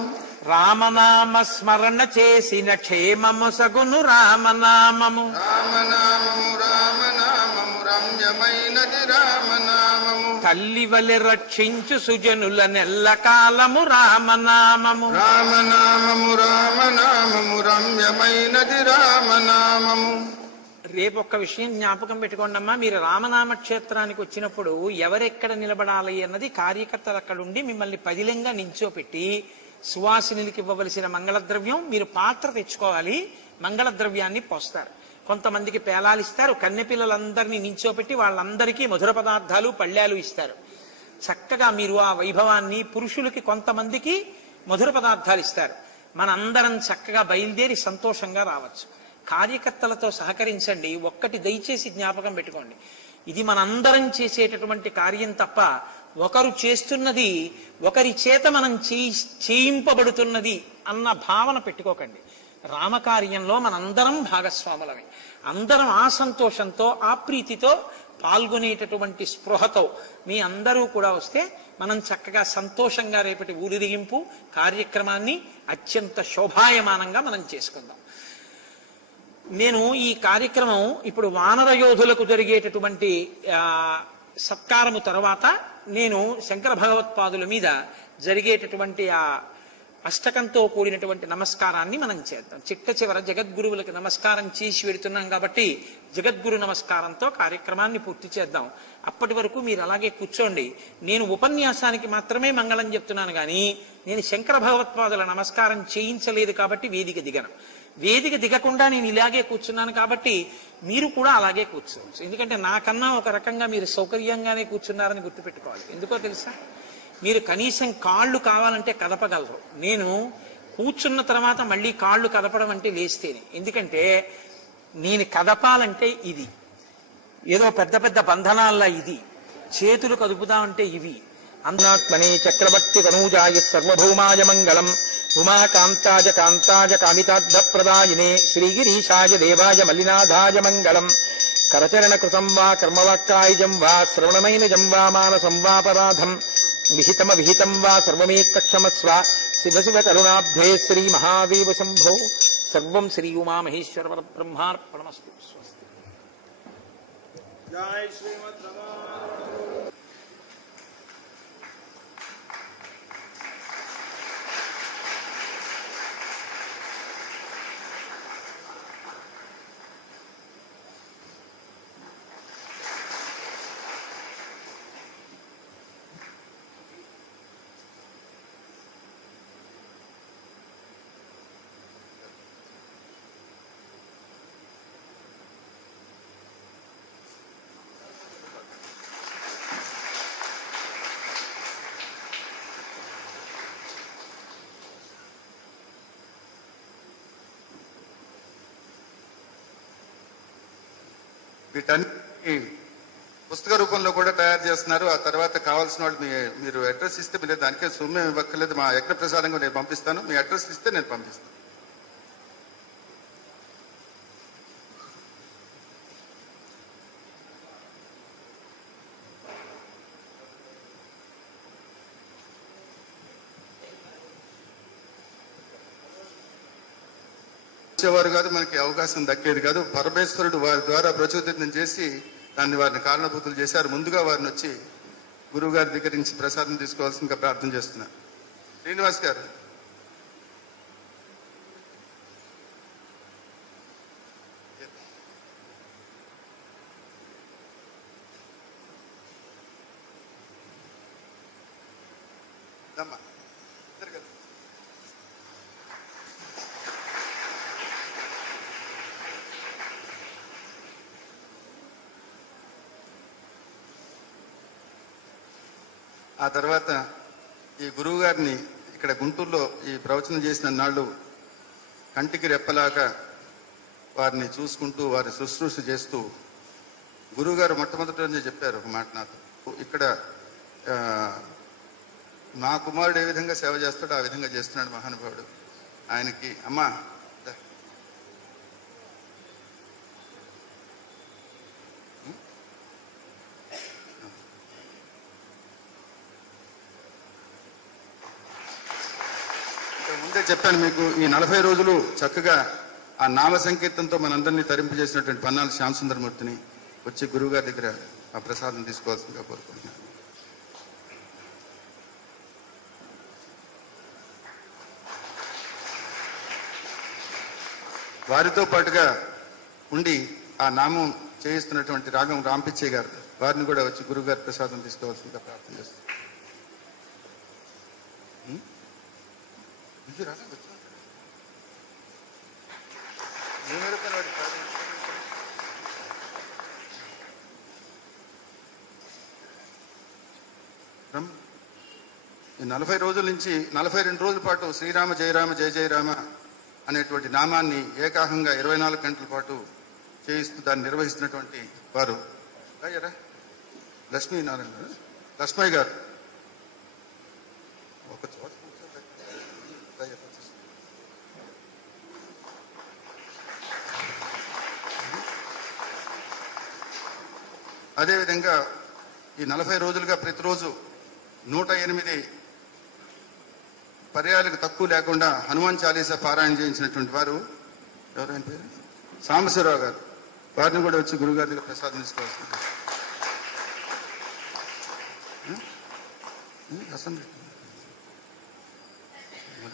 రామనామ స్మరణ చేసిన క్షేమము సగును రామనామము. రామనామము రామనామము రమ్యమైనది రామనామము. తల్లివలె రక్షించు సుజనుల నెల్లకాలము రామనామము. రామనామము రామనామము రమ్యమైనది రామనామము. రేపు ఒక్క విషయం జ్ఞాపకం పెట్టుకోండమ్మా, మీరు రామనామ క్షేత్రానికి వచ్చినప్పుడు ఎవరెక్కడ నిలబడాలి అన్నది కార్యకర్తలు అక్కడుండి మిమ్మల్ని పదిలంగా నించోపెట్టి సువాసినులకి ఇవ్వవలసిన మంగళద్రవ్యం మీరు పాత్ర తెచ్చుకోవాలి. మంగళద్రవ్యాన్ని పోస్తారు. కొంతమందికి పేలాలు ఇస్తారు. కన్నెపిల్లలందరినీ నించోపెట్టి వాళ్ళందరికీ మధుర పదార్థాలు పళ్ళాలు ఇస్తారు. చక్కగా మీరు ఆ వైభవాన్ని, పురుషులకి కొంతమందికి మధుర పదార్థాలు ఇస్తారు. మనందరం చక్కగా బయలుదేరి సంతోషంగా రావచ్చు. కార్యకర్తలతో సహకరించండి. ఒక్కటి దయచేసి జ్ఞాపకం పెట్టుకోండి, ఇది మనందరం చేసేటటువంటి కార్యం తప్ప ఒకరు చేస్తున్నది ఒకరి చేత మనం చేయింపబడుతున్నది అన్న భావన పెట్టుకోకండి. రామకార్యంలో మనందరం భాగస్వాములమే. అందరం ఆ సంతోషంతో, ఆ ప్రీతితో పాల్గొనేటటువంటి స్పృహతో మీ అందరూ కూడా వస్తే మనం చక్కగా సంతోషంగా రేపటి ఊరిరిగింపు కార్యక్రమాన్ని అత్యంత శోభాయమానంగా మనం చేసుకుందాం. నేను ఈ కార్యక్రమం ఇప్పుడు వానర యోధులకు జరిగేటటువంటి సత్కారము తర్వాత నేను శంకర భగవత్పాదుల మీద జరిగేటటువంటి ఆ అష్టకంతో కూడినటువంటి నమస్కారాన్ని మనం చేద్దాం. చిట్ట చివర జగద్గురువులకు నమస్కారం చేసి వెడుతున్నాం కాబట్టి జగద్గురు నమస్కారంతో కార్యక్రమాన్ని పూర్తి చేద్దాం. అప్పటి వరకు మీరు అలాగే కూర్చోండి. నేను ఉపన్యాసానికి మాత్రమే మంగళం చెప్తున్నాను కానీ నేను శంకర భగవత్పాదుల నమస్కారం చేయించలేదు కాబట్టి వేదిక దిగను. వేదిక దిగకుండా నేను ఇలాగే కూర్చున్నాను కాబట్టి మీరు కూడా అలాగే కూర్చోవచ్చు. ఎందుకంటే నాకన్నా ఒక రకంగా మీరు సౌకర్యంగానే కూర్చున్నారని గుర్తుపెట్టుకోవాలి. ఎందుకో తెలుసా, మీరు కనీసం కాళ్ళు కావాలంటే కదపగలరు. నేను కూర్చున్న తర్వాత మళ్ళీ కాళ్ళు కదపడం అంటే లేస్తేనే. ఎందుకంటే నేను కదపాలంటే ఇది ఏదో పెద్ద పెద్ద బంధనాల్లా, ఇది చేతులు కదుపుదామంటే ఇవి. అన్నాత్మనే చక్రవర్తి తనూజాయ సర్వభౌమాయ మంగళం. ఉమాకాంతాయ కాంతాయ కామితార్థ ప్రదాయినే శ్రీగిరీశాయ దేవాయ మల్లినాథాయ మంగళం. కరచరణ కృతం వా కర్మవాక్కాయుజం వా శ్రవణమైనజం వా మానసం వాపరాధం విహితమ విహితం వా సర్వమేత్తక్షమస్వ. శివ శివ కరుణాబ్ధే శ్రీ మహాదేవ శంభో. సర్వం శ్రీ ఉమామహేశ్వర పరబ్రహ్మార్పణమస్తు. స్వస్తి. జై శ్రీమద్ రమణ. వీటన్ని పుస్తక రూపంలో కూడా తయారు చేస్తున్నారు. ఆ తర్వాత కావాల్సిన వాళ్ళు మీరు అడ్రస్ ఇస్తే మీరు దానికే సొమ్ము ఇవ్వక్కర్లేదు. మా యజ్ఞ ప్రసాదంగా నేను పంపిస్తాను. మీ అడ్రస్ ఇస్తే నేను పంపిస్తాను. వచ్చేవారు కాదు, మనకి అవకాశం దక్కేది కాదు. పరమేశ్వరుడు వారి ద్వారా ప్రచోదితం చేసి దాన్ని వారిని కారణభూతులు చేశారు. ముందుగా వారిని వచ్చి గురువు గారి దగ్గర నుంచి ప్రసాదం తీసుకోవాల్సిందిగా ప్రార్థన చేస్తున్నారు. శ్రీనివాస్ గారు. ఆ తర్వాత ఈ గురువు గారిని ఇక్కడ గుంటూరులో ఈ ప్రవచనం చేసిన నాళ్ళు కంటికి రెప్పలాగా వారిని చూసుకుంటూ వారి శుశ్రూష చేస్తూ గురువు గారు మొట్టమొదటి చెప్పారు ఒక మాట నాతో. ఇక్కడ నా కుమారుడు ఏ విధంగా సేవ చేస్తాడో ఆ విధంగా చేస్తున్నాడు మహానుభావుడు. ఆయనకి అమ్మా ముందే చెప్పాను మీకు, ఈ 40 రోజులు చక్కగా ఆ నామ సంకీర్తనతో మనందరినీ తరింపు చేసినటువంటి పన్నాల శ్యామసుందరమూర్తిని, వచ్చి గురువుగారి దగ్గర ఆ ప్రసాదం తీసుకోవాల్సిందిగా కోరుకుంటున్నాను. వారితో పాటుగా ఉండి ఆ నామం చేయిస్తున్నటువంటి రాగం రాంపిచ్చయ్య గారు, వారిని కూడా వచ్చి గురువుగారి ప్రసాదం తీసుకోవాల్సిందిగా ప్రార్థన చేస్తారు. ఈ 40 రోజుల నుంచి 42 రోజుల పాటు శ్రీరామ జయరామ జయ జయరామ అనేటువంటి నామాన్ని ఏకాహంగా 24 గంటల పాటు చేయిస్తూ దాన్ని నిర్వహిస్తున్నటువంటి వారు లక్ష్మీనారాయణ లక్ష్మయ్య గారు. ఒక చోట అదేవిధంగా ఈ 40 రోజులుగా ప్రతిరోజు 108 పర్యాలకు తక్కువ లేకుండా హనుమాన్ చాలీసా పారాయణ చేయించినటువంటి వారు ఎవరైనా పేరు సాంబశివరావు గారు, వారిని కూడా వచ్చి గురుగారి దగ్గర ప్రసాదం తీసుకోవాల్సింది.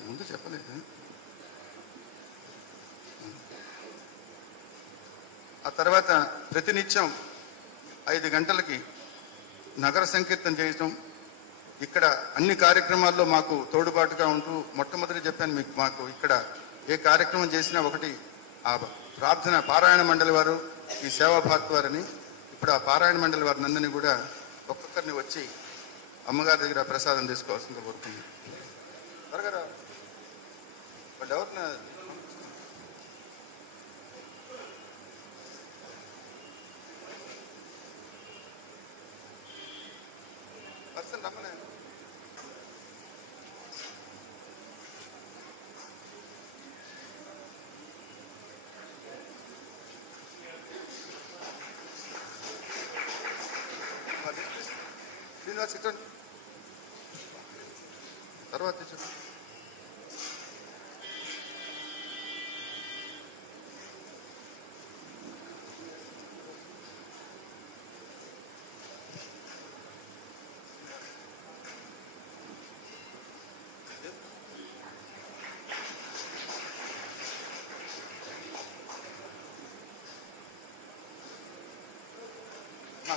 ముందు చెప్పలేదు. ఆ తర్వాత ప్రతినిత్యం 5 గంటలకి నగర సంకీర్తన చేయటం, ఇక్కడ అన్ని కార్యక్రమాల్లో మాకు తోడుబాటుగా ఉంటూ, మొట్టమొదటి చెప్పాను మీకు, మాకు ఇక్కడ ఏ కార్యక్రమం చేసినా ఒకటి ఆ ప్రార్థన పారాయణ మండలి వారు, ఈ సేవా భారత్ వారని, ఇప్పుడు ఆ పారాయణ మండలి వారిని అందరినీ కూడా ఒక్కొక్కరిని వచ్చి అమ్మగారి దగ్గర ప్రసాదం తీసుకోవాల్సిందిగా కోరుతుంది. త్వరగా వాళ్ళు ఎవరిన పర్సన్ రమ్మనే శ్రీనివాస్ ఇటన్ తర్వాత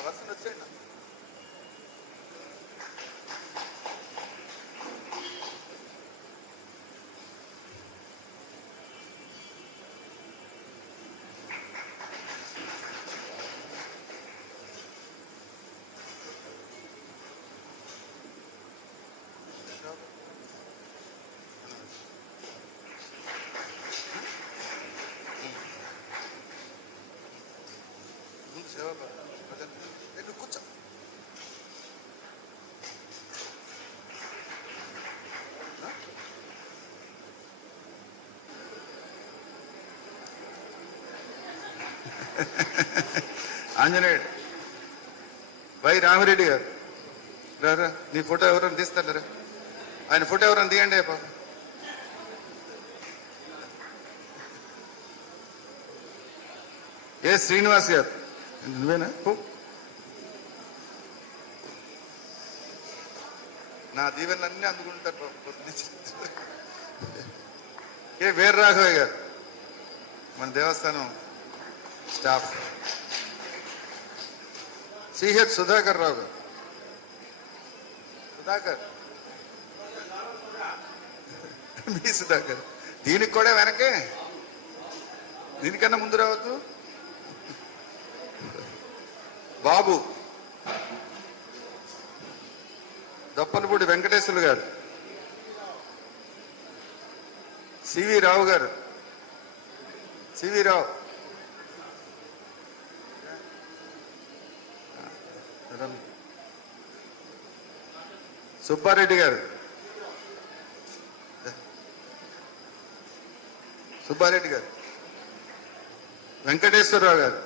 వర్షం వచ్చేయండి. కూర్చో. ఆంజనేయుడు వై రామిరెడ్డి గారు రారా, నీ ఫోటో ఎవరైనా తీస్తారా? ఆయన ఫోటో ఎవరైనా తీయండి. పాప ఏ శ్రీనివాస్ గారు, నువ్వేనా? నా దీవెనలన్నీ అందుకుంటారు బాబు. ఏ వీర రాఘవయ్య గారు, మన దేవస్థానం స్టాఫ్. సిహెచ్ సుధాకర్ రావు గారు, సుధాకర్ మీ సుధాకర్, దీనికి కూడా వెనకే, దీనికన్నా ముందు రావద్దు. బాబు దప్పలపూడి వెంకటేశ్వర్లు గారు, సివి రావు గారు, సివి రావు, సుబ్బారెడ్డి గారు, సుబ్బారెడ్డి గారు, వెంకటేశ్వరరావు గారు,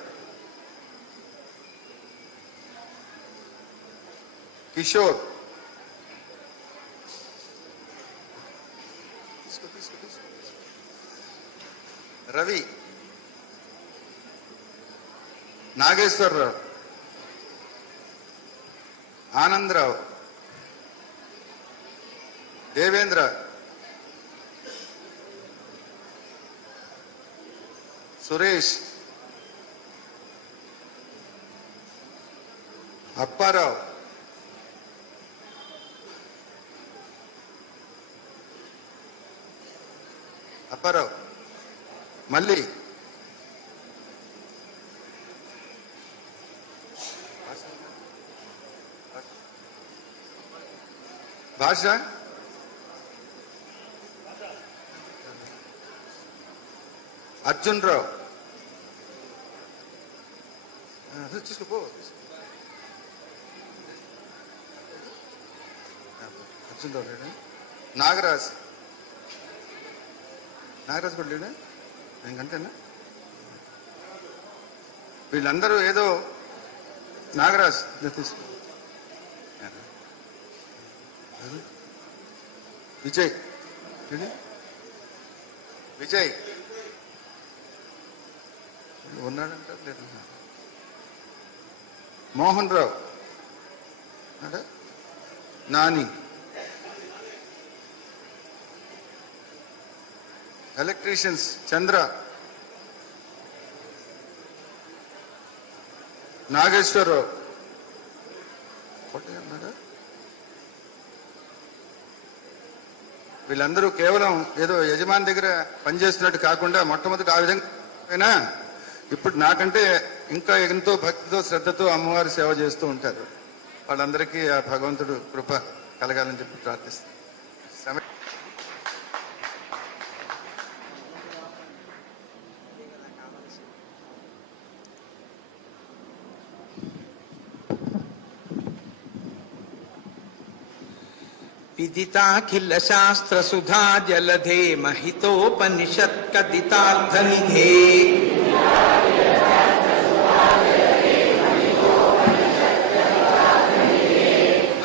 కిషోర్, రవి, నాగేశ్వరరావు, ఆనందరావు, దేవేంద్ర, సురేష్, అప్పారావు, మళ్ళీ భాష, అర్జున్ రావు, చూసుకో అర్జున్ రావు లేడా, నాగరాజ్ కూడా లేడా, ఇంకంతేనా? వీళ్ళందరూ ఏదో నాగరాజ్ తీసుకో, విజయ్ ఉన్నాడంటారు లేదు, మోహన్ రావు, నాని, ఎలక్ట్రీషియన్స్ చంద్ర, నాగేశ్వరరావు, వీళ్ళందరూ కేవలం ఏదో యజమాని దగ్గర పనిచేస్తున్నట్టు కాకుండా మొట్టమొదటి ఆ విధంగా ఇప్పుడు నాకంటే ఇంకా ఎంతో భక్తితో శ్రద్ధతో అమ్మవారి సేవ చేస్తూ ఉంటారు. వాళ్ళందరికీ ఆ భగవంతుడు కృప కలగాలని చెప్పి ప్రార్థిస్తాను. విదితాఖిల శాస్త్ర సుధా జలధే మహితోపనిషత్ కదితార్థనిధే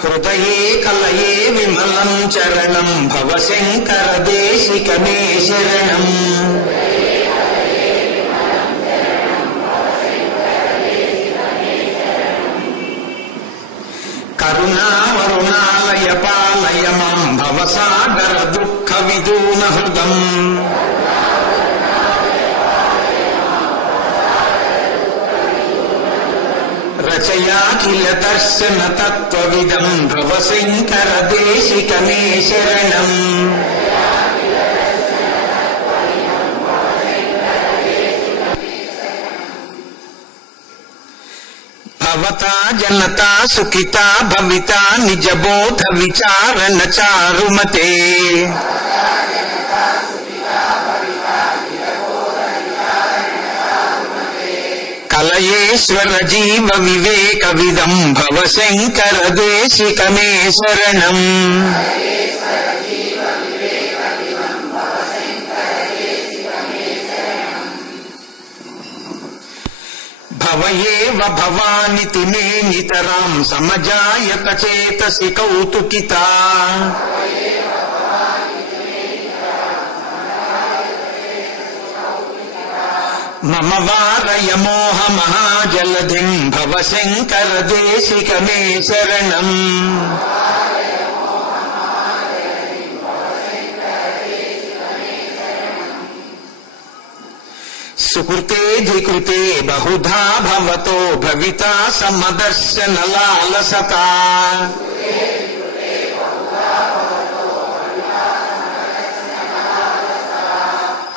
హృదయే కలయే విమలం చరణం భవశంకర దేశిక మే శరణం. కరుణావరుణాలయ పాలయ మాం భవసాగర దుఃఖ విదూన హృదం. రచయాఖిల దర్శన తత్వవిదం భవశంకర దేశిక మే శరణం. భవతా జనతా సుఖితా భవితా నిజబోధ విచారణ చారుమతే. కలయేశ్వర జీవ వివేక విదం భవశంకర దేశిక మే శరణం. భవయేవ భవానితి మే నితరాం సమజాయత చేతసి కౌతుకితా. మమ వారయ మోహ మహాజలధిం భవశంకర దేశిక మే శరణం. సుకృతేధికృతే బహుధా భవతో భవితా సమదర్శన లాలసతా.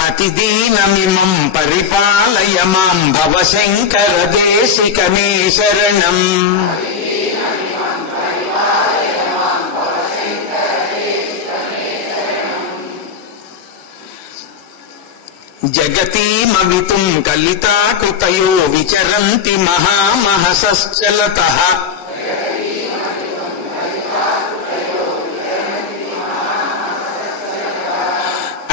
అతిదీనమిమం పరిపాలయ మాం భవశంకర దేశిక మే శరణం. జగతీమవితుం కలితాకృతయో విచరంతి మహామహసశ్చలతః.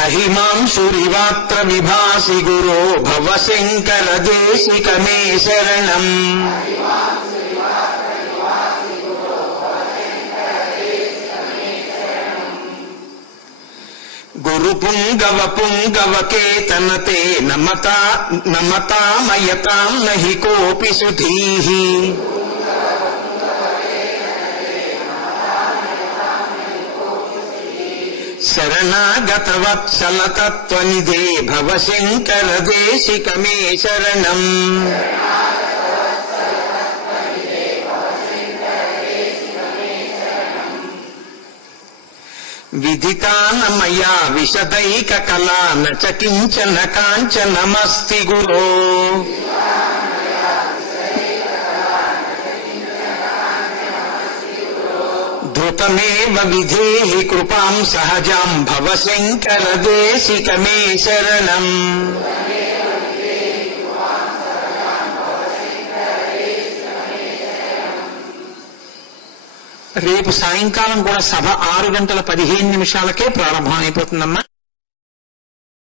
అహిమాంశురివాత్ర విభాసి గురో భవశంకర దేశిక మే శరణం. గురుపుంగవ పుంగవకేతనతే నమతామయతాం నహి కోపి సుధీః. శరణాగతవత్సలతత్వనిధే భవ శంకర దేశిక మే శరణం. విదితాన మయా విశదైక కళా న చ కించన కాంచనమస్తి గురో. ధృతమేవ విధేహి కృపాం సహజాం భవ శంకర దేశిక మే శరణం. రేపు సాయంకాలం కూడా సభ 6:15 ప్రారంభం అయిపోతుందమ్మా.